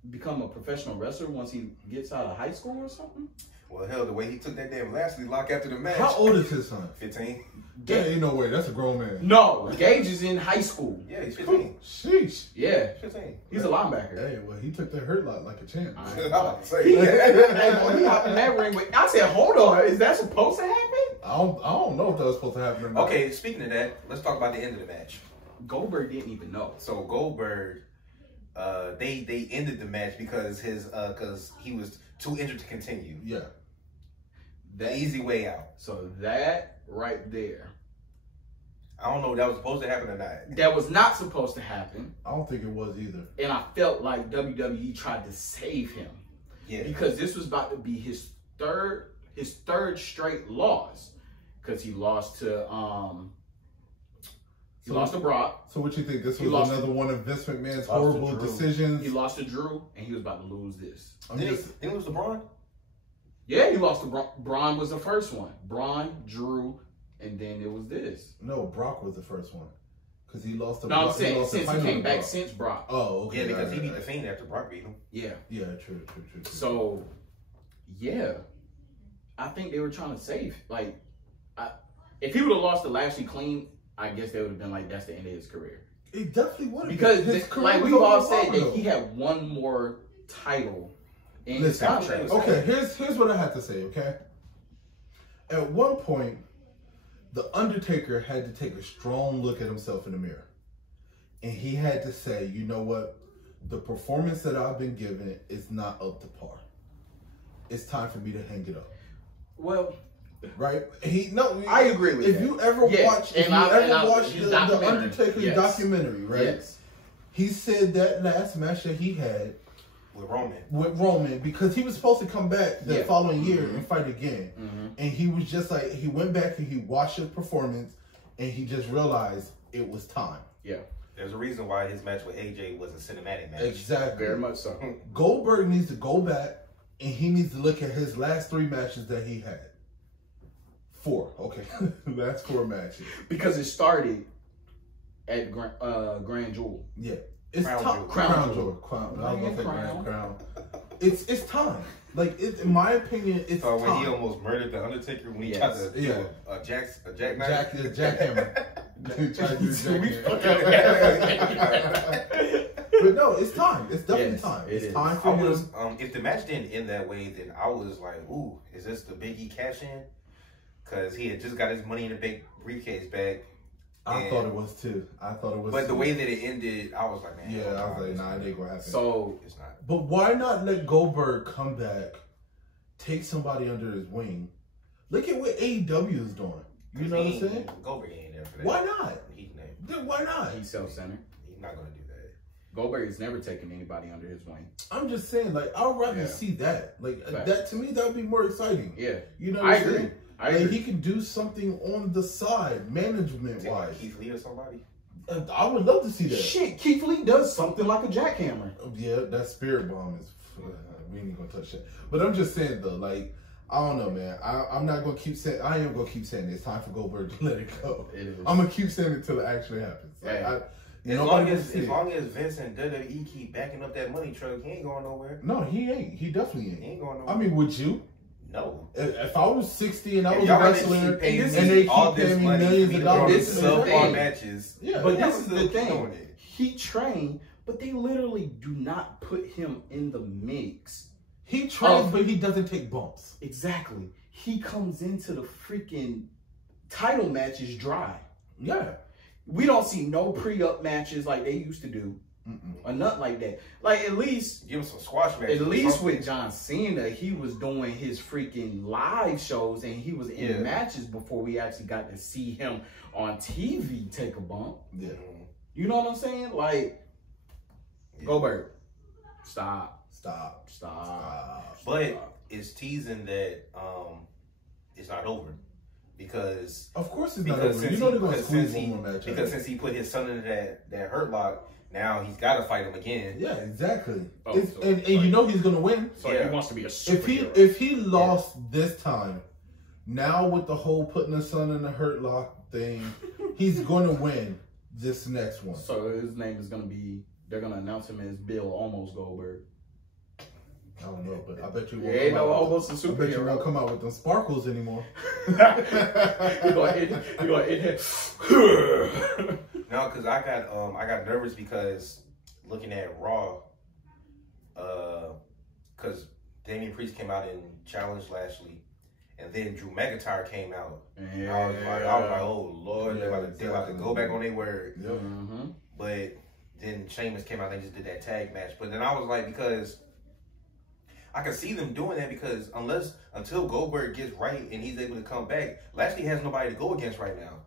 become a professional wrestler once he gets out of high school or something? Well, hell, the way he took that damn Lashley lock after the match. How old is his son? 15. Yeah, ain't no way. That's a grown man. No, Gage is in high school. Yeah, he's 15. Sheesh. Yeah. 15. He's a linebacker. Hey, well, he took that hurt lot like a champ. I was about to say. He hopped in that ring. I said, hold on. Is that supposed to happen? I don't know if that was supposed to happen or not. Okay, speaking of that, let's talk about the end of the match. Goldberg didn't even know. So Goldberg, they ended the match because he was too injured to continue. Yeah. The easy way out. So that right there. I don't know if that was supposed to happen or not. That was not supposed to happen. I don't think it was either. And I felt like WWE tried to save him. Yeah. Because this was about to be his third straight loss. Because he lost to Brock. So what you think? This was another one of Vince McMahon's horrible decisions? He lost to Drew, and he was about to lose this. Did he lose to Braun? Yeah, he lost to Braun. Braun was the first one. Braun, Drew, and then it was this. No, Brock was the first one. Because he lost to Brock. No, I'm saying since he came back since Brock. Oh, okay. Yeah, because he beat the Fiend after Brock beat him. Yeah. Yeah, true. So, yeah. I think they were trying to save. Like, if he would have lost to Lashley clean, I guess they would have been like, that's the end of his career. It definitely would have. Because, like we've all said, that he had one more title in his contract. Okay, here's what I have to say, okay? At one point, The Undertaker had to take a strong look at himself in the mirror. And he had to say, you know what? The performance that I've been given is not up to par. It's time for me to hang it up. Well, right? I agree with if that. You ever watch, if you ever watched the Undertaker documentary, right? Yes. He said that last match that he had with Roman, because he was supposed to come back the following year and fight again. And he was just like, he went back and he watched his performance and he just realized it was time. Yeah. There's a reason why his match with AJ was a cinematic match. Exactly. Very much so. Goldberg needs to go back and he needs to look at his last 3 matches that he had. 4, okay. Last 4 matches. Because it started at Grand Jewel. Yeah. It's Crown Jewel. Crown. It's time. Like, in my opinion, it's time. When he almost murdered the Undertaker when he tried to do a jackhammer. But no, it's time. It's definitely time. It's time for him. If the match didn't end that way, then I was like, ooh, is this the Big E cash in? Because he had just got his Money in the Bank briefcase back. I thought it was too. But the way that it ended, I was like, man. Yeah, I was like, nah, it ain't gonna happen. So it's not. But why not let Goldberg come back, take somebody under his wing? Look at what AEW is doing. You know what I'm saying? Goldberg ain't there for that. Why not? Then why not? He's self-centered. He's not gonna do that. Goldberg has never taken anybody under his wing. I'm just saying, like, I'd rather see that. Like, that to me, that would be more exciting. Yeah. You know what I'm saying? I agree. He can do something on the side, management-wise. Keith Lee or somebody? I would love to see that. Shit, Keith Lee does something like a jackhammer. Yeah, that spirit bomb is... we ain't gonna touch that. But I'm just saying, though, like, I don't know, man. I'm not gonna keep saying... I am gonna keep saying it's time for Goldberg to let it go. It is. I'm gonna keep saying it until it actually happens. Like, as long as Vince and WWE keep backing up that money truck, he ain't going nowhere. No, he ain't. He definitely ain't. He ain't going nowhere. I mean, would you? No. If I was 60 and I was a wrestler and they keep paying me millions of dollars, this is subpar matches. Yeah, but this is the thing. He trained, but they literally do not put him in the mix. He trains, but he doesn't take bumps. Exactly. He comes into the freaking title matches dry. Yeah. We don't see no pre-up matches like they used to do. Or nothing like that. Like, at least give him some squash matches. At least with John Cena, he was doing his freaking live shows and he was in matches before we actually got to see him on TV take a bump. Yeah. You know what I'm saying? Like, Goldberg, stop. But it's teasing that it's not over. Because of course it's not over. You know they're gonna squeeze one more match. Because since he put his son into that hurt lock, now he's got to fight him again. Yeah, exactly. And you know he's gonna win. So he wants to be a superhero. If he lost this time, now with the whole putting his son in the hurt lock thing, he's gonna win this next one. So his name is gonna be. They're gonna announce him as Bill Almost Goldberg. I don't know, but I bet you won't. Ain't no almost a superhero. I bet you won't come out with them sparkles anymore. You're gonna hit. No, because I got nervous because looking at Raw, because Damian Priest came out and challenged Lashley, and then Drew McIntyre came out. Yeah. I was like, oh Lord, they're about to go back on their word. Yep. But then Sheamus came out and they just did that tag match. But then I was like, because I can see them doing that because until Goldberg gets right and he's able to come back, Lashley has nobody to go against right now.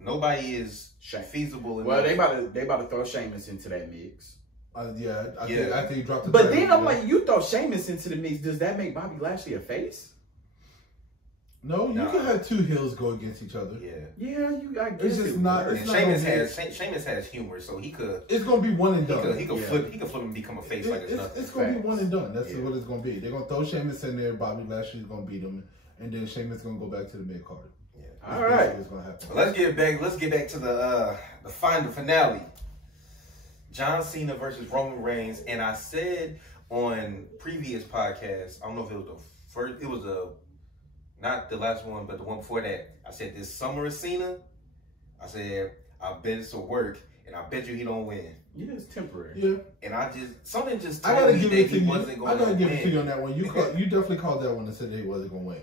Nobody is feasible. Well, they about to throw Sheamus into that mix. I think after he dropped the. But then I'm like, you throw Sheamus into the mix. Does that make Bobby Lashley a face? No, you can have two heels go against each other. Yeah. I guess it's just not. It's not Sheamus has humor, so he could. It's gonna be one and done. He could flip. He could flip and become a face like it's nothing. It's gonna be one and done. That's what it's gonna be. They're gonna throw Sheamus in there. Bobby Lashley's gonna beat him, and then Sheamus gonna go back to the mid card. All right. What's gonna happen. Well, let's get back to the final finale. John Cena versus Roman Reigns, and I said on previous podcasts, I don't know if it was the first. It was not the last one, but the one before that. I said this summer of Cena. I said I bet it's a work, and I bet you he don't win. Yeah, it's temporary. Yeah. And something just I told gotta me give that it to he you. wasn't going I to gotta give it to you win. on that one. You you definitely called that one and said that he wasn't gonna win.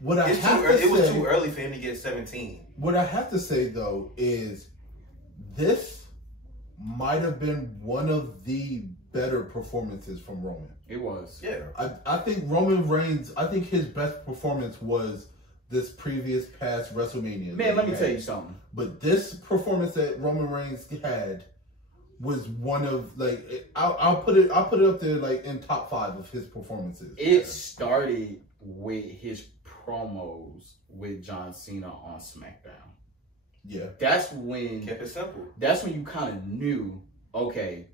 What I It was too early for him to get 17. What I have to say though is this might have been one of the better performances from Roman. It was. Yeah. I think Roman Reigns, I think his best performance was this previous past WrestleMania. Man, let me tell you something. But this performance that Roman Reigns had was one of like I'll put it up there like in top 5 of his performances. It started with his promos with John Cena on SmackDown. Yeah. That's when Kept it simple. That's when you kind of knew, okay,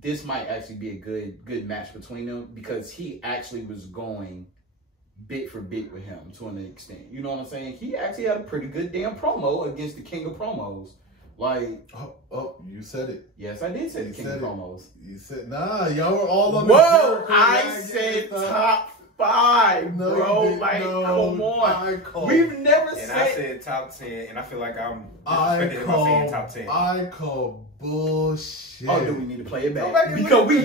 this might actually be a good match between them, because he actually was going bit for bit with him to an extent. You know what I'm saying? He actually had a pretty good damn promo against the king of promos. Like, you said it. Yes, I did say the king of promos. You said, nah, y'all were all on Whoa, I said top 5, no, bro. Like, come on. We've never said. And I said top 10, and I feel like I'm saying top 10. I call bullshit. Oh, do we need to play it back? Because we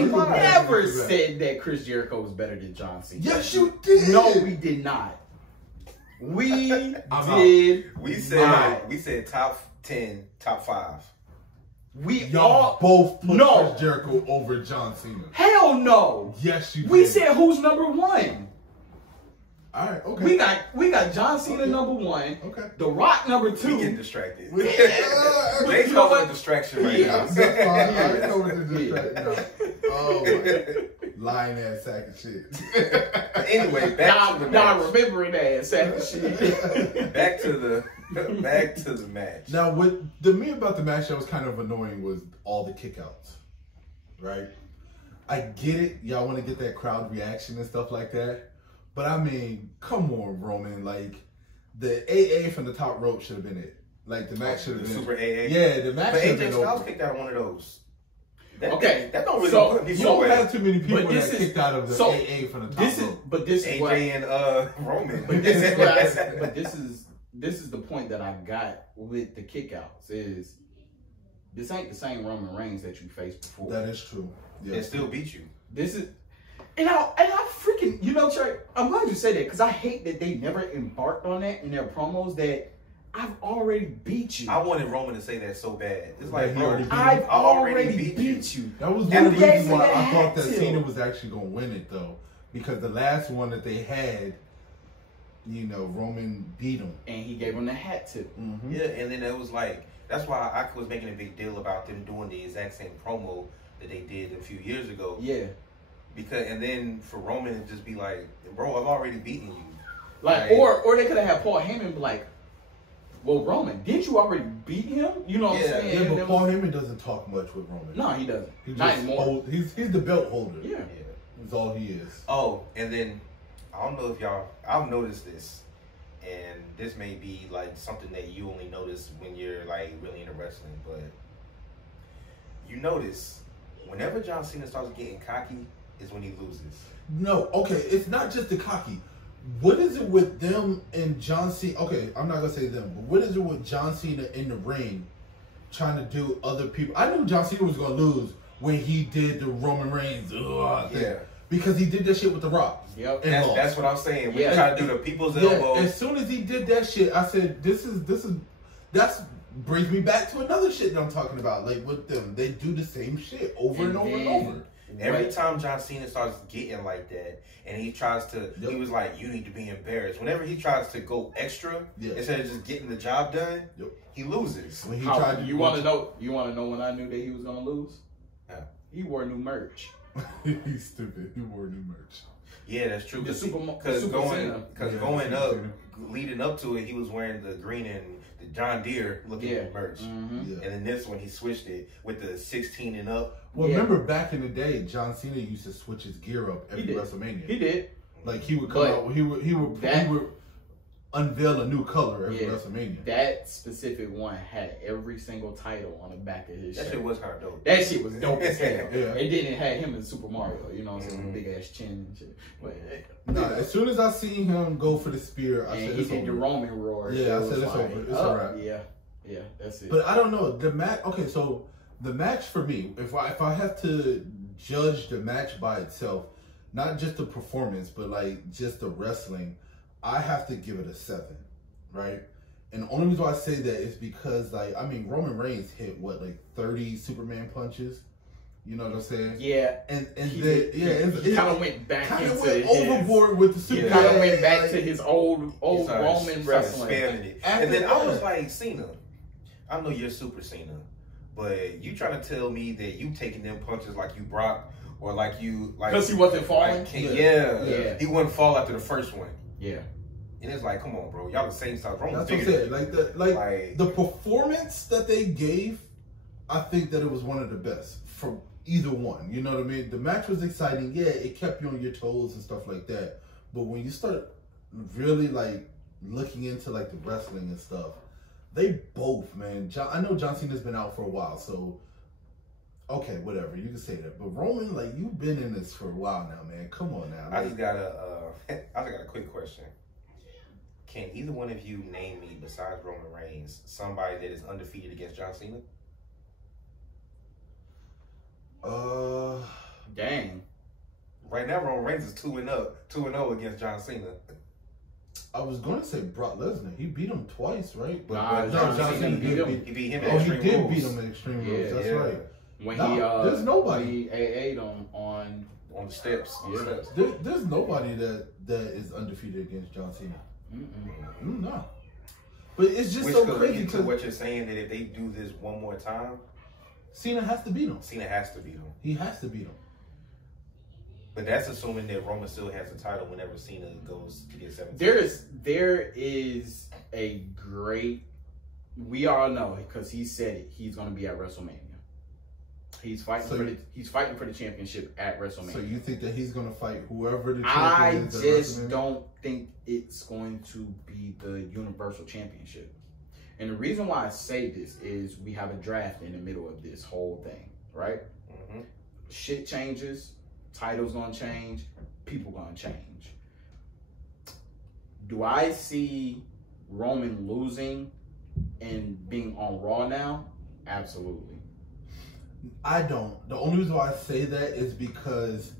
never said that Chris Jericho was better than John Cena. Yes, you did. No, we did not. We did. We said top 10, top 5. Y'all both put Chris Jericho over John Cena. Hell no. Yes, you did. We said who's number 1. All right, okay. We got John Cena number 1. Okay. The Rock number 2. We getting distracted. They you know what? A distraction right now. I know what the distraction now. Oh my lying ass sack of shit. Anyway, back to the match. Not remembering that sack of shit. Back to the match. Now, what the me about the match that was kind of annoying was all the kickouts, right? I get it, y'all want to get that crowd reaction and stuff like that, but I mean, come on, Roman, like the AA from the top rope should have been it. Like the match should have been super AA. Yeah, the match should have been. But AJ Styles kicked out on one of those. That don't really put me you don't have too many people that kicked out of the AA from the top rope. But this is AJ and Roman. But this is what I said. But this is the point that I got with the kickouts is this ain't the same Roman Reigns that you faced before. That is true. Yeah. It still beat you. This is, and I freaking, you know, Trey, I'm glad you said that, because I hate that they never embarked on that in their promos, that I've already beat you. I wanted Roman to say that so bad. It's like, bro, I've already beat you. That was one of the reasons why I thought that Cena was actually going to win it, though. Because the last one that they had, you know, Roman beat him. And he gave him the hat tip. Mm-hmm. Yeah, and then it was like, that's why I was making a big deal about them doing the exact same promo that they did a few years ago. Yeah. Because, and then for Roman to just be like, bro, I've already beaten you. Like or they could have had Paul Heyman be like, well, Roman, didn't you already beat him? You know what I'm saying? Yeah, but Paul Heyman doesn't talk much with Roman. No, he doesn't. He Not anymore. He's the belt holder. Yeah. That's all he is. Oh, and then, I don't know if I've noticed this, and this may be like something that you only notice when you're like really into wrestling, but you notice whenever John Cena starts getting cocky is when he loses. No, okay, it's not just the cocky. What is it with them and John Cena? Okay, I'm not gonna say them, but what is it with John Cena in the ring trying to do other people? I knew John Cena was gonna lose when he did the Roman Reigns thing, because he did that shit with The Rock. Yep, that's what I'm saying. We try to do the people's elbow. As soon as he did that shit, I said, that's brings me back to another shit that I'm talking about. Like with them, they do the same shit over and over and over. Every time John Cena starts getting like that, and he tries to, he was like, you need to be embarrassed. Whenever he tries to go extra, instead of just getting the job done, he loses. When he tried to you want to know when I knew that he was going to lose? Yeah. He wore new merch. He's stupid. He wore new merch. Yeah, that's true. Because leading up to it, he was wearing the green and the John Deere looking merch. Mm-hmm. And then this one, he switched it with the 16 and up. Well, remember back in the day, John Cena used to switch his gear up every WrestleMania. He did. Like he would come out. He would. unveil a new color every WrestleMania. That specific one had every single title on the back of his shirt. That shit was kind of dope. That shit was dope as hell. Yeah. It didn't have him in Super Mario, you know what I'm saying? Big ass chin and shit. But, nah, as soon as I seen him go for the spear, I said he did the Roman roar. Yeah, I said it's over. It's a wrap. Yeah, that's it. But I don't know the match. Okay, so the match for me, if I have to judge the match by itself, not just the performance, but like just the wrestling, I have to give it a 7, right? And the only reason why I say that is because, like, I mean, Roman Reigns hit what, like 30 Superman punches. You know what I'm saying? Yeah. And he kind of went back into went overboard with the Superman. He kind of went back to his old Roman wrestling. It. And then I was like, Cena, I know you're Super Cena, but you trying to tell me that you taking them punches like you Brock or like you like because he wasn't falling. Like, he wouldn't fall after the first one. Yeah. And it's like, come on, bro, y'all the same size. That's what I'm saying. Like the performance that they gave, I think that it was one of the best for either one. You know what I mean? The match was exciting. Yeah, it kept you on your toes and stuff like that. But when you start really like looking into like the wrestling and stuff, they both, man. I know John Cena's been out for a while, so okay, whatever, you can say that. But Roman, like, you've been in this for a while now, man. Come on now. Like, I just got a quick question. Can either one of you name me, besides Roman Reigns, somebody that is undefeated against John Cena? Dang. Right now, Roman Reigns is 2-0 against John Cena. I was going to say Brock Lesnar. He beat him twice, right? But John Cena beat him. He beat him at Extreme Rules. he did beat him at Extreme Rules. That's right. When there's nobody. He AA'd on the steps. There's nobody that is undefeated against John Cena. No. But it's just so crazy to what you're saying, that if they do this one more time, Cena has to beat him. Cena has to beat him. He has to beat him. But that's assuming that Roman still has the title whenever Cena goes to get 17. There is a great, we all know because he said it, he's going to be at WrestleMania. He's fighting for the championship at WrestleMania. So you think that he's going to fight whoever the champion is? I just don't think it's going to be the Universal Championship. And the reason why I say this is we have a draft in the middle of this whole thing, right? Mm-hmm. Shit changes, titles gonna change, people gonna change. Do I see Roman losing and being on Raw now? Absolutely. I don't. The only reason why I say that is because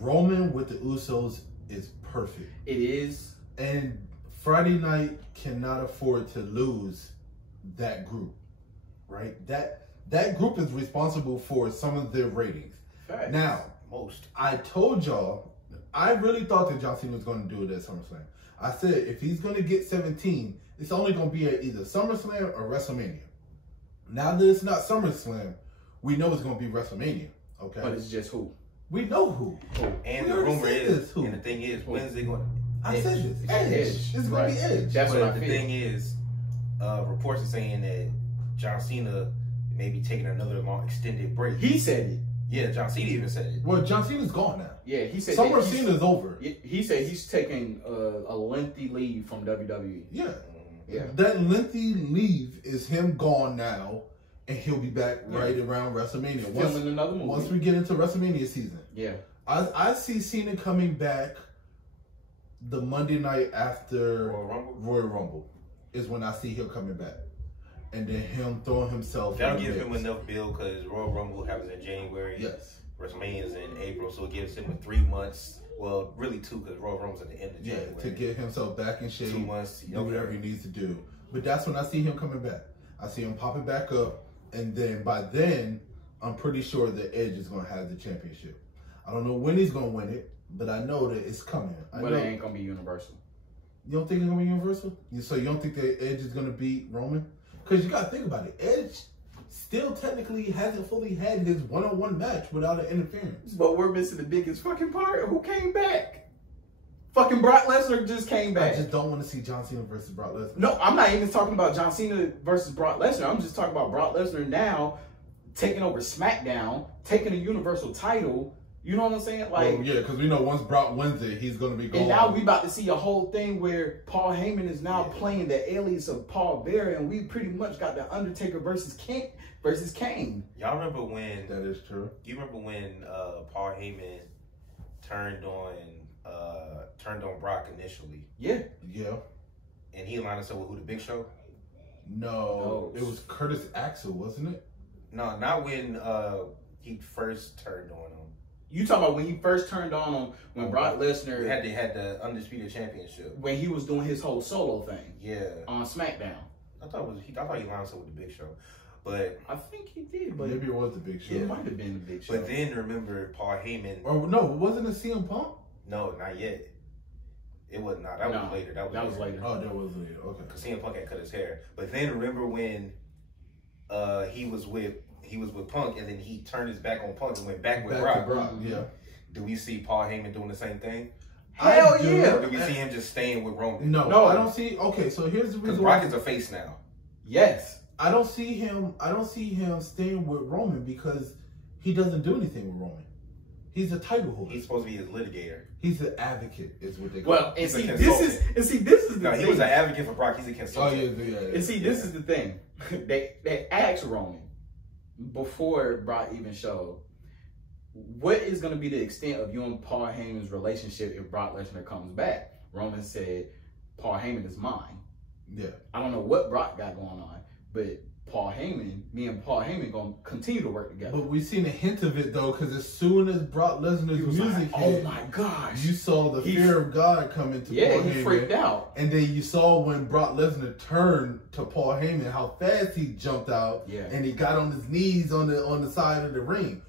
Roman with the Usos is perfect. It is. And Friday night cannot afford to lose that group, right? That group is responsible for some of their ratings. Facts. Now, I told y'all, I really thought that John Cena was going to do it at SummerSlam. I said, if he's going to get 17, it's only going to be at either SummerSlam or WrestleMania. Now that it's not SummerSlam, we know it's going to be WrestleMania, okay? But it's just who? We know who. And the rumor is, and the thing is, when's it going to... I said this. Edge. It's going to be Edge. That's what I feel. The thing is, reports are saying that John Cena may be taking another long extended break. He said it. Yeah, John Cena even said it. Well, John Cena's gone now. Yeah, he said Summer Cena's over. He said he's taking a lengthy leave from WWE. Yeah. Yeah. That lengthy leave is him gone now, and he'll be back right around WrestleMania. Filming another movie. Once we get into WrestleMania season. Yeah. I see Cena coming back the Monday night after Royal Rumble is when I see him coming back. And then him throwing himself. That'll give him enough build because Royal Rumble happens in January. Yes. WrestleMania is in April, so it gives him 3 months. Well, really 2 because Royal Rumble's at the end of January. Yeah, to get himself back in shape. 2 months. Do whatever he needs to do. But that's when I see him coming back. I see him popping back up. And then by then, I'm pretty sure that Edge is going to have the championship. I don't know when he's going to win it, but I know that it's coming. But it ain't going to be Universal. You don't think it's going to be Universal? So you don't think that Edge is going to beat Roman? Because you got to think about it. Edge still technically hasn't fully had his one-on-one match without an interference. But we're missing the biggest fucking part. Who came back? Fucking Brock Lesnar just came back. I just don't want to see John Cena versus Brock Lesnar. No, I'm not even talking about John Cena versus Brock Lesnar. I'm just talking about Brock Lesnar now taking over SmackDown, taking a Universal title, You know what I'm saying? Like, yeah, because we know once Brock wins it, he's going to be gone. And now we about to see a whole thing where Paul Heyman is now playing the alias of Paul Bearer, and we pretty much got the Undertaker versus Kane. Y'all remember when? That is true. You remember when Paul Heyman turned on Brock initially? Yeah. And he aligned himself with who? The Big Show? No, it was Curtis Axel, wasn't it? No, not when he first turned on him. You talking about when he first turned on him, when Brock Lesnar had the Undisputed Championship. When he was doing his whole solo thing. Yeah. On SmackDown. I thought he aligned himself with the Big Show. But I think he did, but maybe it was the Big Show. It might have been the Big Show. But then remember Paul Heyman. Oh no, wasn't it CM Punk? No, not yet. It was not. That was later. That was later. Oh, that was later. Okay. Because CM Punk had cut his hair. But then remember when he was with Punk, and then he turned his back on Punk and went back with Brock. Yeah. Do we see Paul Heyman doing the same thing? Hell yeah. Or do we see him just staying with Roman? No, I don't see. Okay, so here's the reason. Brock is a face now. Yes. I don't see him staying with Roman because he doesn't do anything with Roman. He's a title holder. He's supposed to be his litigator. He's an advocate, is what they call. Well, and see, this is the thing. He was an advocate for Brock. He's a consultant. Oh yeah. And see, this is the thing. They asked Roman before Brock even showed, what is going to be the extent of you and Paul Heyman's relationship if Brock Lesnar comes back? Roman said, Paul Heyman is mine. Yeah. I don't know what Brock got going on, but me and Paul Heyman going to continue to work together. But we've seen a hint of it though, because as soon as Brock Lesnar's music hit, oh my gosh, you saw the fear of God come into Paul Heyman. He freaked out. And then you saw when Brock Lesnar turned to Paul Heyman, how fast he jumped out, and he got on his knees on the side of the ring.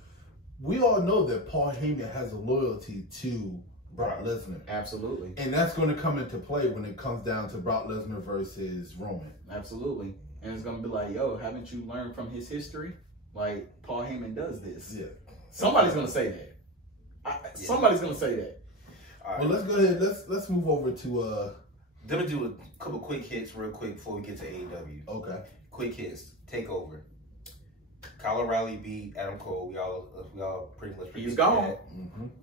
We all know that Paul Heyman has a loyalty to Brock Lesnar. Absolutely. And that's going to come into play when it comes down to Brock Lesnar versus Roman. Absolutely. And it's going to be like, yo, haven't you learned from his history? Like, Paul Heyman does this. Yeah. Somebody's going to say that. Somebody's going to say that. All right. Well, let's go ahead. Let's move over to... Let me do a couple quick hits real quick before we get to AEW. Okay. Quick hits. TakeOver. Kyle O'Reilly beat Adam Cole. We all pretty much. He's gone.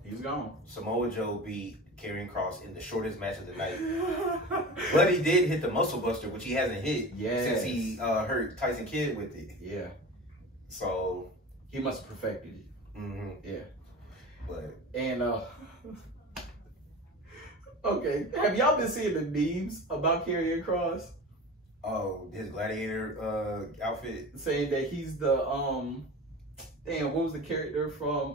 He's gone. Samoa Joe beat Karrion Kross in the shortest match of the night. But he did hit the Muscle Buster, which he hasn't hit since he hurt Tyson Kidd with it. Yeah. So he must have perfected it. Yeah. But okay, have y'all been seeing the memes about Karrion Kross? Oh, his gladiator outfit, saying that he's the damn, what was the character from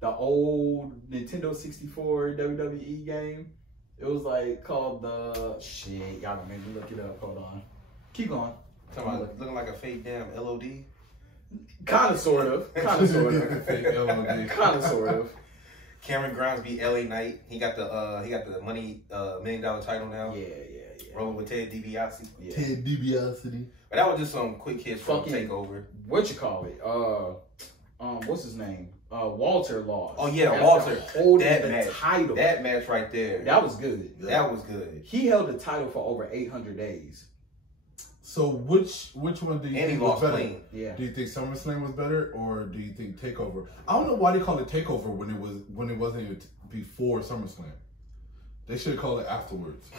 the old Nintendo 64 WWE game? It was like called the shit. Y'all gonna make me look it up. Hold on. Keep going. Talking about looking like a fake damn LOD. Kind of, sort of. Kind of, sort of. Fake LOD. Kind of, sort of. Cameron Grimes beat LA Knight. He got the money $1 million title now. Yeah. Rolling with Ted DiBiase. Yeah. Ted DiBiase. But that was just some quick hits from TakeOver. What you call it? What's his name? Walter lost. Oh yeah, Walter. Holding the title. That match right there. That was good. That was good. He held the title for over 800 days. So which one do you think was better? Clean. Yeah. Do you think SummerSlam was better, or do you think TakeOver? I don't know why they call it TakeOver when it wasn't even before SummerSlam. They should have called it afterwards.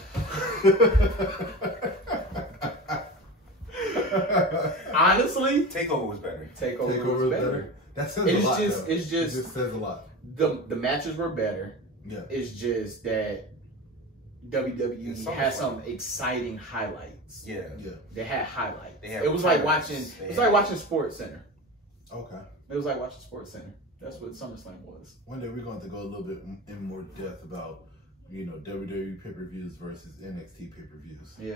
Honestly, TakeOver was better. TakeOver was better. That says a lot. It just says a lot. The matches were better. Yeah. It's just that WWE had some exciting highlights. Yeah. They had highlights. It was like watching. It was like watching Sports Center. Okay. It was like watching Sports Center. That's what SummerSlam was. One day we're going to go a little bit in more depth about, WWE pay-per-views versus NXT pay-per-views. Yeah.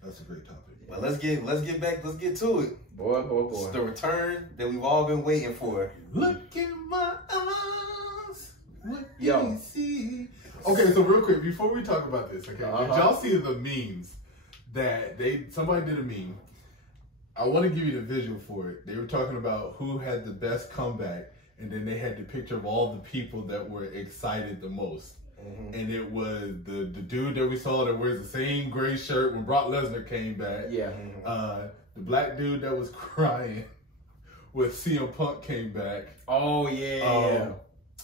That's a great topic. But let's get to it. Boy. It's the return that we've all been waiting for. Look in my eyes. What do you see? Okay, so real quick, before we talk about this, okay, did y'all see the memes that somebody did a meme? I want to give you the visual for it. They were talking about who had the best comeback, and then they had the picture of all the people that were excited the most. And it was the dude that we saw that wears the same gray shirt when Brock Lesnar came back. Yeah. The black dude that was crying when CM Punk came back. Oh yeah.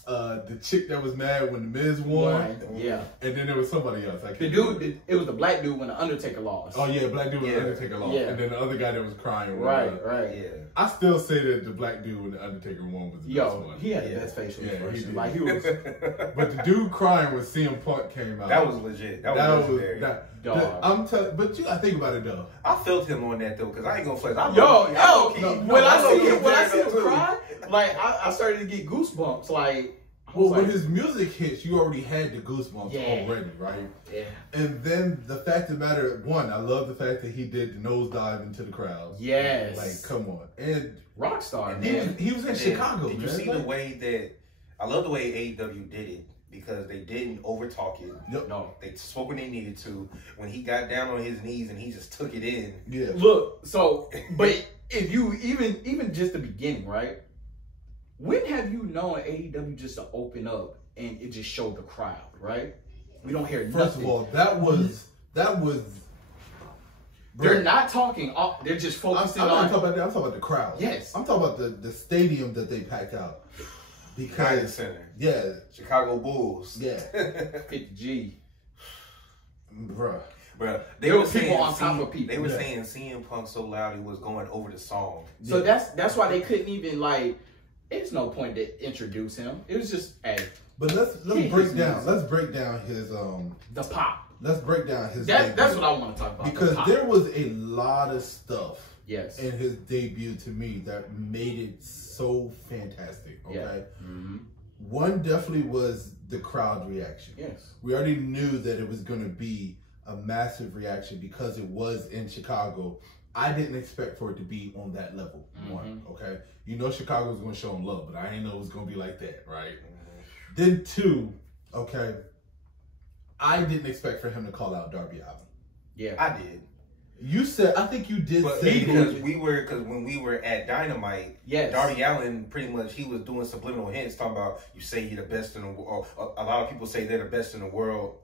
The chick that was mad when the Miz won. Yeah. And then there was somebody else. It was the black dude when the Undertaker lost. Oh yeah, black dude when the Undertaker lost. Yeah. And then the other guy that was crying. Right. Yeah. I still say that the black dude when the Undertaker won was the best one. He had the best facial expression. He was. But the dude crying when CM Punk came out. That was legit. That was legendary. But you gotta think about it though. I felt him on that though, because I ain't gonna flex. When I see him cry, like I started to get goosebumps. Like, when his music hits, you already had the goosebumps already, right? Yeah. And then the fact of the matter, one, I love the fact that he did the nosedive into the crowd. Yes. Like, come on. And Rockstar, man. He was in Chicago, Did you see the way that, I love the way AEW did it, because they didn't overtalk it. Yep. No. They spoke when they needed to. When he got down on his knees and he just took it in. Yeah. Look, so, but if you, even just the beginning, right? When have you known AEW just to open up and it just showed the crowd, right? We don't hear nothing. First of all, that was. They're not talking. They're just focusing on. I'm talking about that. I'm talking about the crowd. Yes. I'm talking about the stadium that they packed out. Because Center. Yeah. Chicago Bulls. Yeah. 50G. Bruh. There were people on top of people. They were saying CM Punk so loud he was going over the song. So that's why they couldn't even like. It's no point to introduce him. It was just But let's break down. Let's break down his the pop. Let's break down his. That's what I want to talk about. Because there was a lot of stuff. Yes. In his debut to me that made it so fantastic. Okay. Yeah. Mm-hmm. One definitely was the crowd reaction. Yes. We already knew that it was going to be a massive reaction because it was in Chicago. I didn't expect for it to be on that level. Mm-hmm. One, okay? You know Chicago was going to show him love, but I didn't know it was going to be like that, right? Mm-hmm. Then two, okay, I didn't expect for him to call out Darby Allin. Yeah. I did. You said, I think you did say because when we were at Dynamite, yes. Darby Allin pretty much, he was doing subliminal hints talking about, you say you're the best in the world. A lot of people say they're the best in the world.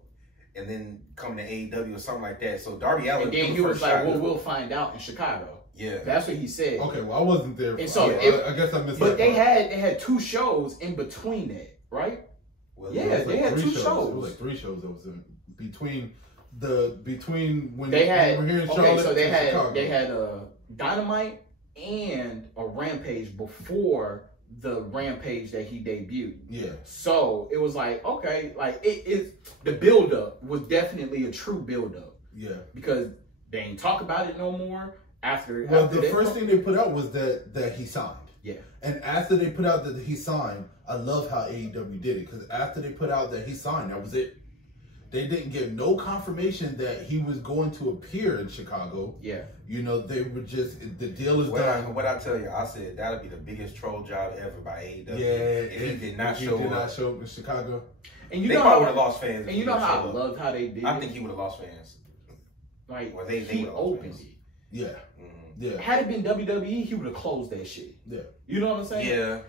And then coming to AEW or something like that. So Darby Allin. And then he was like, "Well, we'll find out in Chicago." Yeah, that's what he said. Okay, well, I wasn't there. And so I guess I missed. But they had 2 shows in between that, right? Well, yeah, they had 2 shows. It was like 3 shows that was in between when they had. when we were here in Okay, Charlotte so Chicago. they had a Dynamite and a Rampage before the Rampage that he debuted. Yeah. So it was like, okay, like the build up was definitely a true build up. Yeah. Because they ain't talk about it no more after. Well, the first thing they put out was that he signed. Yeah. And after they put out that he signed, I love how AEW did it, because after they put out that he signed, that was it. They didn't give no confirmation that he was going to appear in Chicago. Yeah. You know, they were just, the deal is done. What I tell you, I said that would be the biggest troll job ever by AEW. Yeah. If he did not show up in Chicago. And they probably would have lost fans. And you know how I loved how they did I think he would have lost fans. Like, he opened it. Yeah. Yeah. Had it been WWE, he would have closed that shit. Yeah. You know what I'm saying? Yeah.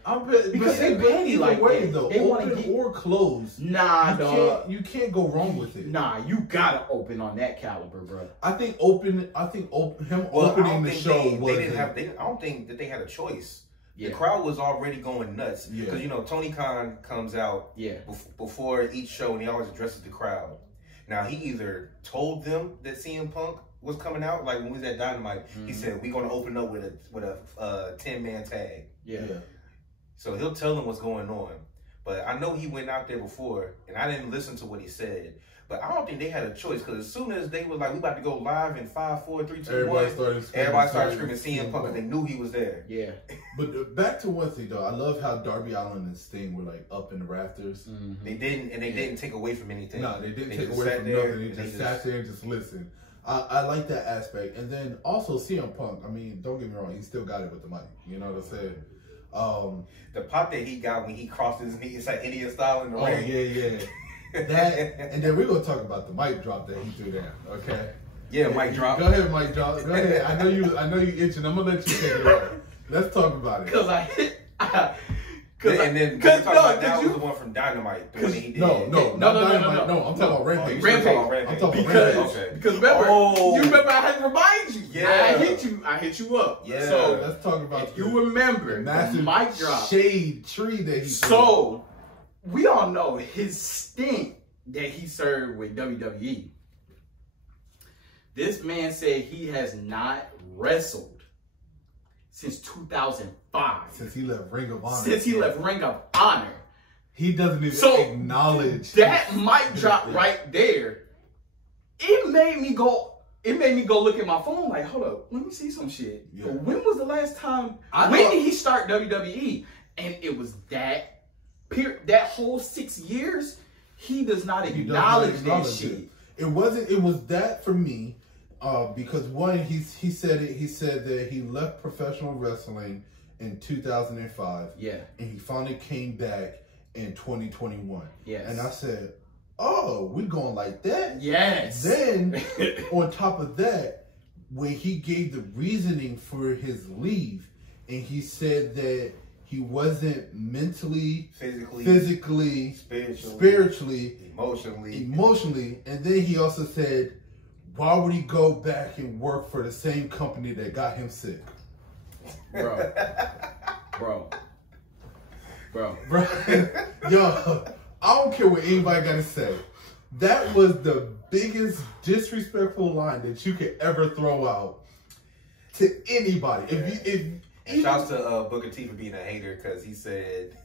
Because they petty like way, that. Though, they open or close. Nah, dog. You can't go wrong with it. Nah, you gotta open on that caliber, bro. I think opening the show was. I don't think that they had a choice. Yeah. The crowd was already going nuts. Yeah. Because, you know, Tony Khan comes out before each show and he always addresses the crowd. Now, he either told them that CM Punk was coming out, like when we was at Dynamite, he said, we're going to open up with a 10-man tag. Yeah. So he'll tell them what's going on. But I know he went out there before, and I didn't listen to what he said. But I don't think they had a choice, because as soon as they were like, we about to go live in 5, 4, 3, 2, 1, everybody started screaming CM Punk, and they knew he was there. Yeah. But back to one thing, though. I love how Darby Allin and Sting were like up in the rafters. Mm-hmm. They didn't take away from anything. No, they didn't take away from nothing. They just sat there and just listened. I like that aspect. And then also CM Punk, I mean, don't get me wrong, he still got it with the mic. You know what I'm saying? The pop that he got when he crossed his knees, like Indian style in the ring. Yeah. That, and then we're going to talk about the mic drop that he threw down, okay? Yeah, mic drop. Go ahead, mic drop. Go ahead. I know you itching. I'm going to let you take it away. Let's talk about it. And then that was the one from Dynamite. The one he did. No, I'm talking about Rampage. Because remember, you remember I had to remind you. Yeah. I hit you up. Yeah. So let's talk about if you remember the mic drop shade tree that he So we all know his stint that he served with WWE. This man said he has not wrestled since 2005. Since he left Ring of Honor. He doesn't even acknowledge that mic drop right there. It made me go look at my phone like, hold up, let me see some shit. Yeah. When was the last time? When did he start WWE? And it was that whole 6 years. He does not acknowledge that shit. It was that for me. Because one, he said that he left professional wrestling in 2005. Yeah. And he finally came back in 2021. Yes. And I said, oh, we going like that? Yes. Then, on top of that, when he gave the reasoning for his leave, and he said that he wasn't mentally, physically, spiritually, emotionally, and then he also said, why would he go back and work for the same company that got him sick? Bro. Yo, I don't care what anybody got to say. That was the biggest disrespectful line that you could ever throw out to anybody. Shouts to Booker T for being a hater because he said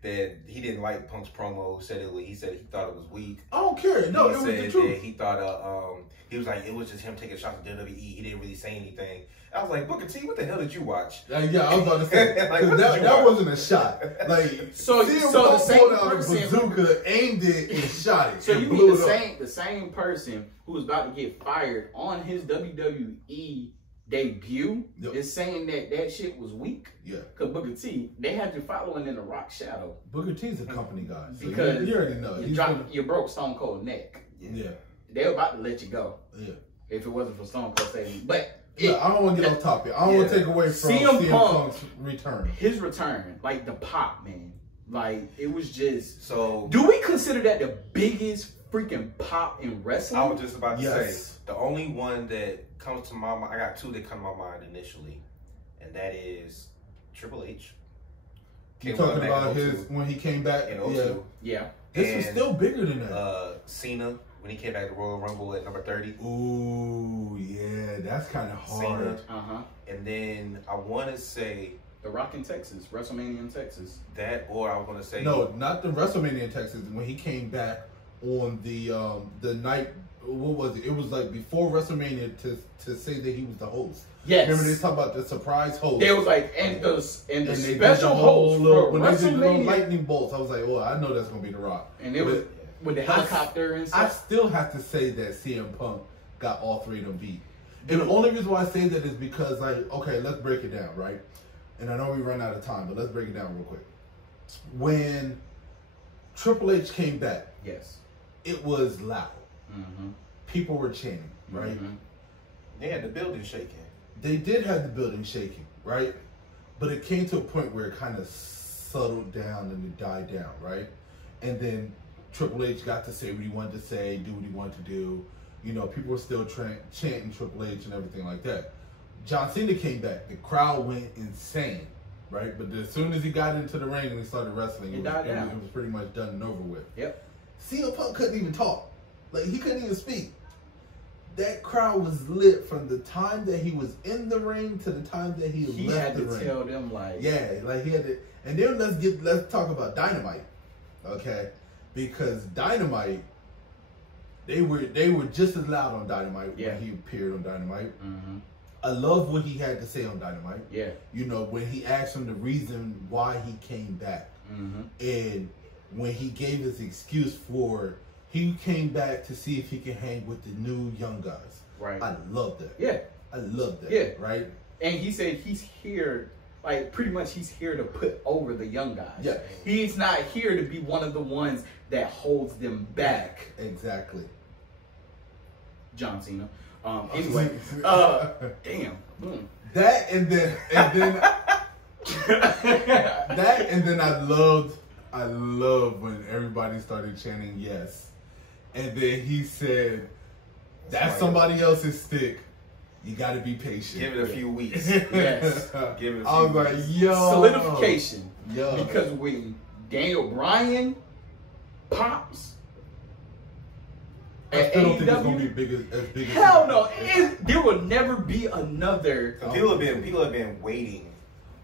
that he didn't like Punk's promo. He said he thought it was weak. I don't care. No, it was the truth. That he thought he was like, it was just him taking shots at WWE. He didn't really say anything. I was like, Booker T, what the hell did you watch? Yeah, I was about to say that wasn't a shot. Like so the same person bazooka aimed it and shot it. So you mean the same person who was about to get fired on his WWE debut is saying that shit was weak? Yeah. Because Booker T, they had you following in the Rock shadow. Booker T's a company guy. So because you already know. You broke Stone Cold neck. Yeah. They were about to let you go. Yeah. If it wasn't for Stone Cold saving. But I don't want to get off topic. I don't want to take away from CM Punk's return. His return, like the pop, man. Like it was just. So do we consider that the biggest freaking pop in wrestling? I was just about to say the only one that comes to my mind. I got two that come to my mind initially, and that is Triple H. You talking about when he came back in 02? Yeah. This was still bigger than that. Cena when he came back to Royal Rumble at number 30. Ooh, yeah, that's kind of hard. Cena. And then I want to say The Rock in Texas, WrestleMania in Texas. That, or I was going to say not the WrestleMania in Texas. When he came back on the night, what was it? It was like before WrestleMania to say that he was the host. Yes. Remember they talk about the surprise host. They was like and the special host for when WrestleMania. they did the little lightning bolts. I was like, oh, I know that's gonna be The Rock. And it was with the helicopter and stuff. I still have to say that CM Punk got all three of them beat. And the only reason why I say that is because, like, okay, let's break it down, right? And I know we run out of time, but let's break it down real quick. When Triple H came back, yes, it was loud. Mm-hmm. People were chanting, right? Mm-hmm. They had the building shaking. They did have the building shaking, right? But it came to a point where it kind of settled down and it died down, right? And then Triple H got to say what he wanted to say, do what he wanted to do. You know, people were still chanting Triple H and everything like that. John Cena came back. The crowd went insane, right? But as soon as he got into the ring and he started wrestling, it was pretty much done and over with. Yep. CM Punk couldn't even talk. Like, he couldn't even speak. That crowd was lit from the time that he was in the ring to the time that he left the ring. He had to tell them, like... Yeah, like he had to... And then let's talk about Dynamite, okay? Because Dynamite, they were just as loud on Dynamite when he appeared on Dynamite. Mm-hmm. I love what he had to say on Dynamite. Yeah. You know, when he asked him the reason why he came back. Mm-hmm. And when he gave his excuse for... He came back to see if he can hang with the new young guys. Right. I love that. Yeah. I love that. Yeah. Right? And he said he's here, like, pretty much he's here to put over the young guys. Yeah. He's not here to be one of the ones that holds them back. Exactly. John Cena. Anyway, damn. That and then That, and then I loved when everybody started chanting yes. And then he said, that's somebody else's stick. You got to be patient. Give it a few weeks. Yes. Give it a few I was like, weeks. yo. Solidification. Yo. Because when Daniel Bryan pops I at still don't think it's going AEW, to be as big as hell no. There will never be another. People have been waiting.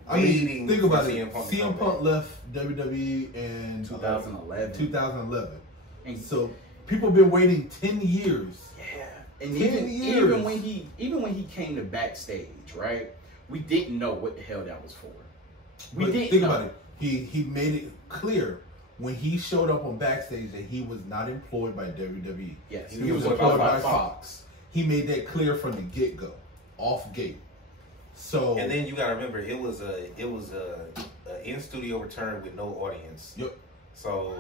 I mean, think about it. CM Punk CM Punk left WWE in 2011. And so people have been waiting 10 years. Yeah. And 10 years. even when he came to backstage, right? We didn't know what the hell that was for. We But didn't think know. about it. He made it clear when he showed up on backstage that he was not employed by WWE. Yes. He was employed by Fox. He made that clear from the get-go, off gate. So And then you gotta remember, it was a in studio return with no audience. Yep. So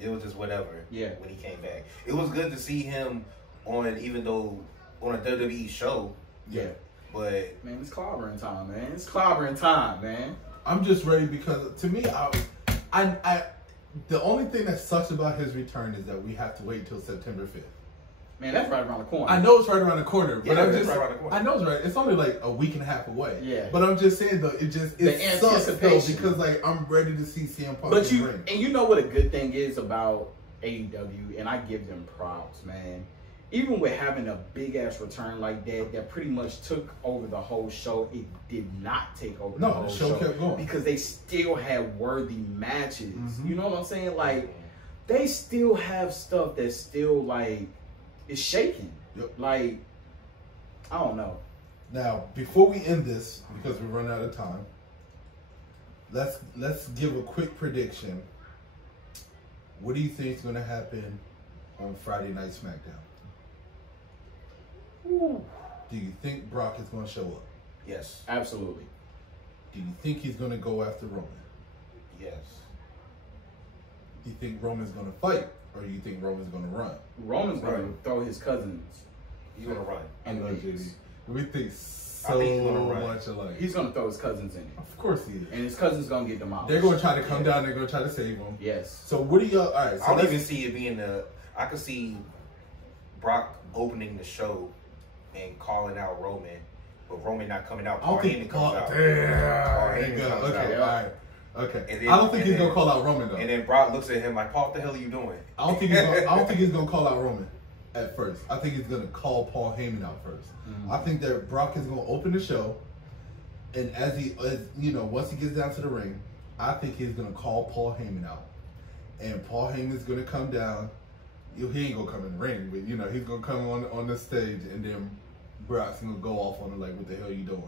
it was just whatever. Yeah. When he came back, it was good to see him on a WWE show. Yeah. But Man, it's clobbering time, man. It's clobbering time, man. I'm just ready because to me, I the only thing that sucks about his return is that we have to wait till September 5th. Man, that's right around the corner. I know it's right around the corner, but Yeah, I'm it's just right around the corner. I know it's right. It's only like a week and a half away. Yeah. But I'm just saying though, it sucks though anticipation. because like I'm ready to see CM Punk But in the ring. you know what a good thing is about AEW, and I give them props, man. Even with having a big ass return like that pretty much took over the whole show, it did not take over the whole show kept going because they still had worthy matches. Mm-hmm. You know what I'm saying? Like they still have stuff that's still like is shaking. Yep. Like I don't know. Now, before we end this, because we run out of time, let's give a quick prediction. What do you think is going to happen on Friday Night SmackDown? Ooh. Do you think Brock is going to show up? yes, Absolutely. Do you think he's going to go after Roman? yes. Do you think Roman's going to fight, or do you think Roman's going to run? Roman's gonna Right. throw his cousins. He's gonna run. I And love leaves. JD. We think I think he's so gonna run. much alike. He's gonna throw his cousins in it. Of course he is. And his cousin's gonna get demolished. They're going to try to come down. They're going to try to save him. Yes. So what do y'all? All right. So I don't let's- even see it being I could see Brock opening the show and calling out Roman, but Roman not coming out. I don't Paul think. Heyman comes out. Paul Damn. Heyman comes Okay. out. All right. Okay. And then- I don't think and he's gonna then- call out Roman though. And then Brock looks at him like, "Paul, what the hell are you doing?" I don't think he's gonna call out Roman at first. I think he's gonna call Paul Heyman out first. Mm-hmm. I think that Brock is gonna open the show, and as once he gets down to the ring, I think he's gonna call Paul Heyman out, and Paul Heyman's gonna come down. He ain't gonna come in the ring, but he's gonna come on the stage, and then Brock's gonna go off on it like, "What the hell you doing?"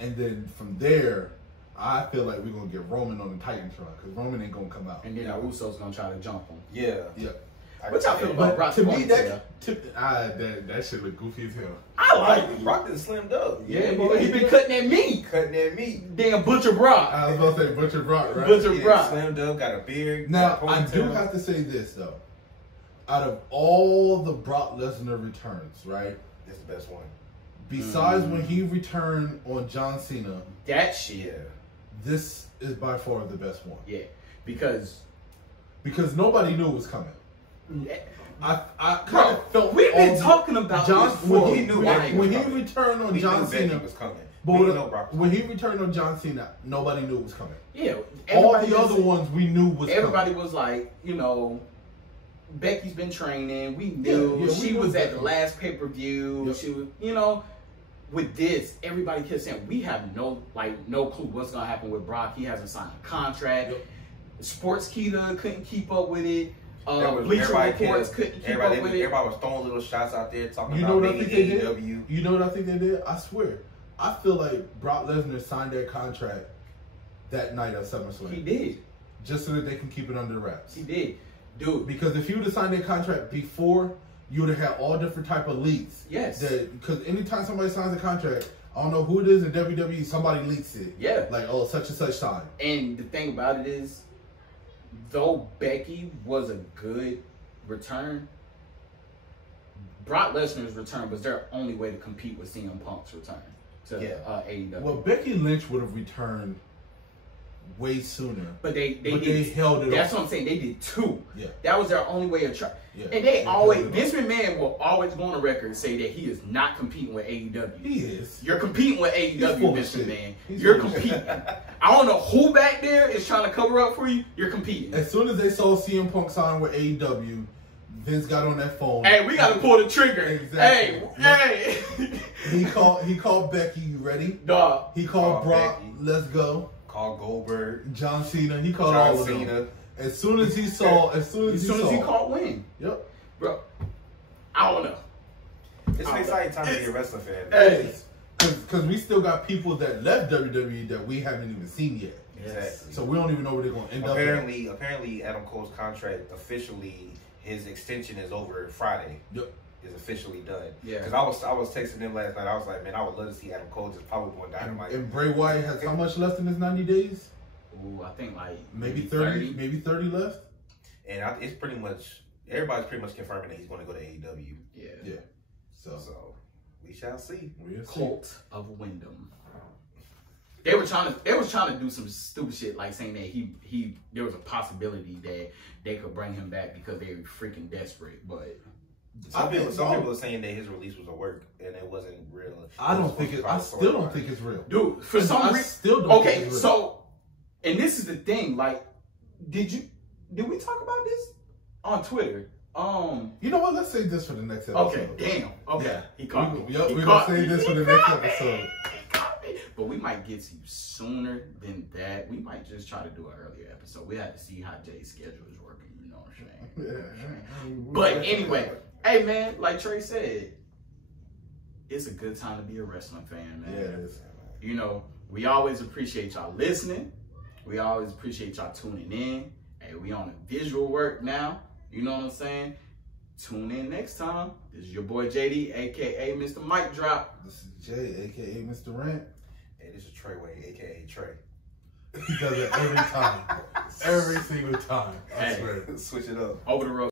And then from there, I feel like we're gonna get Roman on the Titantron because Roman ain't gonna come out. And then the Usos gonna try to jump him. Yeah. Yeah. What y'all feel about But Brock's to me, ponytail? that shit look goofy as hell. I like it. Brock done slimmed up. Yeah, boy, he been cutting that meat. Cutting that meat. Damn Butcher Brock. I was about to say Butcher Brock, right? Butcher Yeah, Brock. slimmed up, got a beard. Now, got a I do ponytail. have to say this, though. Out of all the Brock Lesnar returns, right? This is the best one. Besides when he returned on John Cena, That shit. Yeah. this is by far the best one. Yeah. Because Nobody knew it was coming. I kind Bro, of felt we've been all- talking about John this when for he knew like, when he coming. returned on We John knew Becky Cena. was coming. But We when, didn't know Brock was when he returned on John Cena, nobody knew it was coming. yeah. All everybody the other was- ones we knew was Everybody coming. was like, Becky's been training. We knew Yeah, we she knew was at Becky. the last pay-per-view. Yep. She was, with this, everybody kept saying we have no clue what's gonna happen with Brock. He hasn't signed a contract. Yep. Sportskeeda couldn't keep up with it. Bleacher everybody Reports kept- couldn't keep everybody, up with it. Everybody was throwing little shots out there talking You know about what I maybe think they did? AEW. You know what I think they did? I swear. I feel like Brock Lesnar signed their contract that night at SummerSlam. He did. Just so that they can keep it under wraps. He did. Dude, Because if he would have signed their contract before, you would have had all different type of leaks. Yes. Because anytime somebody signs a contract, I don't know who it is in WWE, somebody leaks it. Yeah. Like, oh, such and such signed. and the thing about it is, though Becky was a good return, Brock Lesnar's return was their only way to compete with CM Punk's return to Yeah. AEW. Well, Becky Lynch would have returned way sooner. But they held it. That's what I'm saying. They did 2. Yeah. That was their only way of trying. Yeah. And they always, Vince McMahon will always go on the record and say that he is not competing with AEW. He is. You're competing with AEW, Vince McMahon. He's You're competing. I don't know who back there is trying to cover up for you. You're competing. As soon as they saw CM Punk sign with AEW, Vince got on that phone. Hey, we got to pull the trigger. Exactly. Hey. He called Becky. You ready? Dog. He called Brock. Becky. Let's go. Called Goldberg. John Cena. He called all of them. As soon as he caught Wayne. Yep. Bro, I don't know. It's an exciting time to be a wrestling fan. Hey. Because we still got people that left WWE that we haven't even seen yet. Exactly. So we don't even know where they're going to end up. Apparently, Adam Cole's contract officially, his extension is over Friday. Yep. Is officially done. Yeah. Because I was texting him last night. I was like, man, I would love to see Adam Cole just pop up on Dynamite. And Bray Wyatt has how much left in his 90 days? Ooh, I think like maybe 30. Maybe 30 left. And it's pretty much everybody's pretty much confirming that he's going to go to AEW. Yeah. Yeah. So we shall see. Cult of Wyndham. They was trying to do some stupid shit like saying that he there was a possibility that they could bring him back because they were freaking desperate, but some people are saying that his release was a work and it wasn't real. I still don't think it's real. Dude, for some reason still don't think it's real. So and this is the thing, like did we talk about this on Twitter? You know what? Let's save this for the next episode. Okay, damn. Okay, yeah. He caught me. Yep, we're gonna save this for the next episode. But we might get to you sooner than that. We might just try to do an earlier episode. We have to see how Jay's schedule is working. You know what I'm saying? Yeah. But anyway, hey man, like Trey said, it's a good time to be a wrestling fan, man. Yeah, it is. You know, we always appreciate y'all listening. We always appreciate y'all tuning in. Hey, we on the visual work now. You know what I'm saying? Tune in next time. This is your boy JD, aka Mr. Mic Drop. This is Jay, aka Mr. Rant. Hey, this is Tre'Way, aka Trey. He does it every time. Every single time. I swear. Switch it up. Over the road.